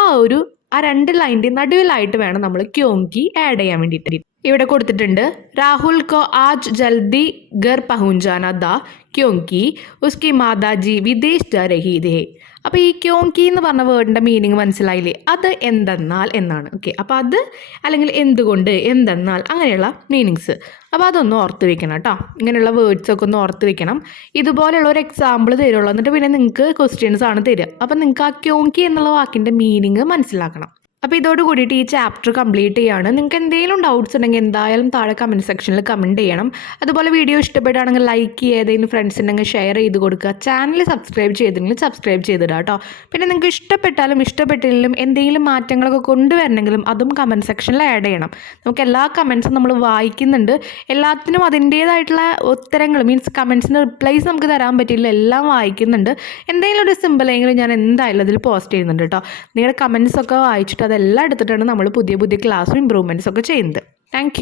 2 ലൈൻ്റെ നടുവിലായിട്ട് വേണം നമ്മൾ ക്യോങ്കി ആഡ് ചെയ്യാൻ വേണ്ടിയിട്ട്. ഇവിടെ കൊടുത്തിട്ടുണ്ട് രാഹുൽ കോ ആജ് ജൽദി ഘർ പഹുഞ്ചാനാ താ ക്യോങ്കി ഉസ്കി മാതാജി വിദേശ് ജാ രഹി ഹേ. അപ്പോൾ ഈ ക്യോങ്കി എന്ന് പറഞ്ഞ വേർഡിൻ്റെ മീനിങ് മനസ്സിലായില്ലേ? അത് എന്തെന്നാൽ എന്നാണ്. ഓക്കെ, അപ്പോൾ അത് അല്ലെങ്കിൽ എന്തുകൊണ്ട്, എന്തെന്നാൽ, അങ്ങനെയുള്ള മീനിങ്സ്. അപ്പോൾ അതൊന്ന് ഓർത്ത് വെക്കണം കേട്ടോ. ഇങ്ങനെയുള്ള വേർഡ്സൊക്കെ ഒന്ന് ഓർത്ത് വെക്കണം. ഇതുപോലെയുള്ള ഒരു എക്സാമ്പിൾ തരുള്ളൂ. എന്നിട്ട് പിന്നെ നിങ്ങൾക്ക് ക്വസ്റ്റ്യൻസ് ആണ് തരിക. അപ്പോൾ നിങ്ങൾക്ക് ആ ക്യോങ്കി എന്നുള്ള വാക്കിൻ്റെ മീനിങ് മനസ്സിലാക്കണം. അപ്പോൾ ഇതോട് കൂടിയിട്ട് ഈ ചാപ്റ്റർ കംപ്ലീറ്റ് ചെയ്യാണ്. നിങ്ങൾക്ക് എന്തെങ്കിലും ഡൗട്ട്സ് ഉണ്ടെങ്കിൽ എന്തായാലും താഴെ കമൻറ്റ് സെക്ഷനിൽ കമൻറ്റ് ചെയ്യണം. അതുപോലെ വീഡിയോ ഇഷ്ടപ്പെടുകയാണെങ്കിൽ ലൈക്ക് ചെയ്യുക, ഏതെങ്കിലും ഫ്രണ്ട്സ് ഉണ്ടെങ്കിൽ ഷെയർ ചെയ്ത് കൊടുക്കുക. ചാനൽ സബ്സ്ക്രൈബ് ചെയ്തില്ലെങ്കിൽ സബ്സ്ക്രൈബ് ചെയ്തിടുക കേട്ടോ. പിന്നെ നിങ്ങൾക്ക് ഇഷ്ടപ്പെട്ടാലും ഇഷ്ടപ്പെട്ടില്ലെങ്കിലും എന്തെങ്കിലും മാറ്റങ്ങളൊക്കെ കൊണ്ടുവരണമെങ്കിലും അതും കമൻറ്റ് സെക്ഷനിൽ ആഡ് ചെയ്യണം. നമുക്ക് എല്ലാ കമൻസും നമ്മൾ വായിക്കുന്നുണ്ട്. എല്ലാത്തിനും അതിൻ്റേതായിട്ടുള്ള ഉത്തരങ്ങൾ കമൻസിന് റിപ്ലൈസ് നമുക്ക് തരാൻ പറ്റില്ല, എല്ലാം വായിക്കുന്നുണ്ട്. എന്തെങ്കിലും ഒരു സിമ്പിളെങ്കിലും ഞാൻ എന്തായാലും അതിൽ പോസ്റ്റ് ചെയ്യുന്നുണ്ട് കേട്ടോ. നിങ്ങളുടെ കമൻസൊക്കെ വായിച്ചിട്ട് അതെല്ലാം എടുത്തിട്ടാണ് നമ്മൾ പുതിയ ക്ലാസ്സും ഇമ്പ്രൂവ്മെൻറ്റ്സ് ഒക്കെ ചെയ്യുന്നത്. താങ്ക്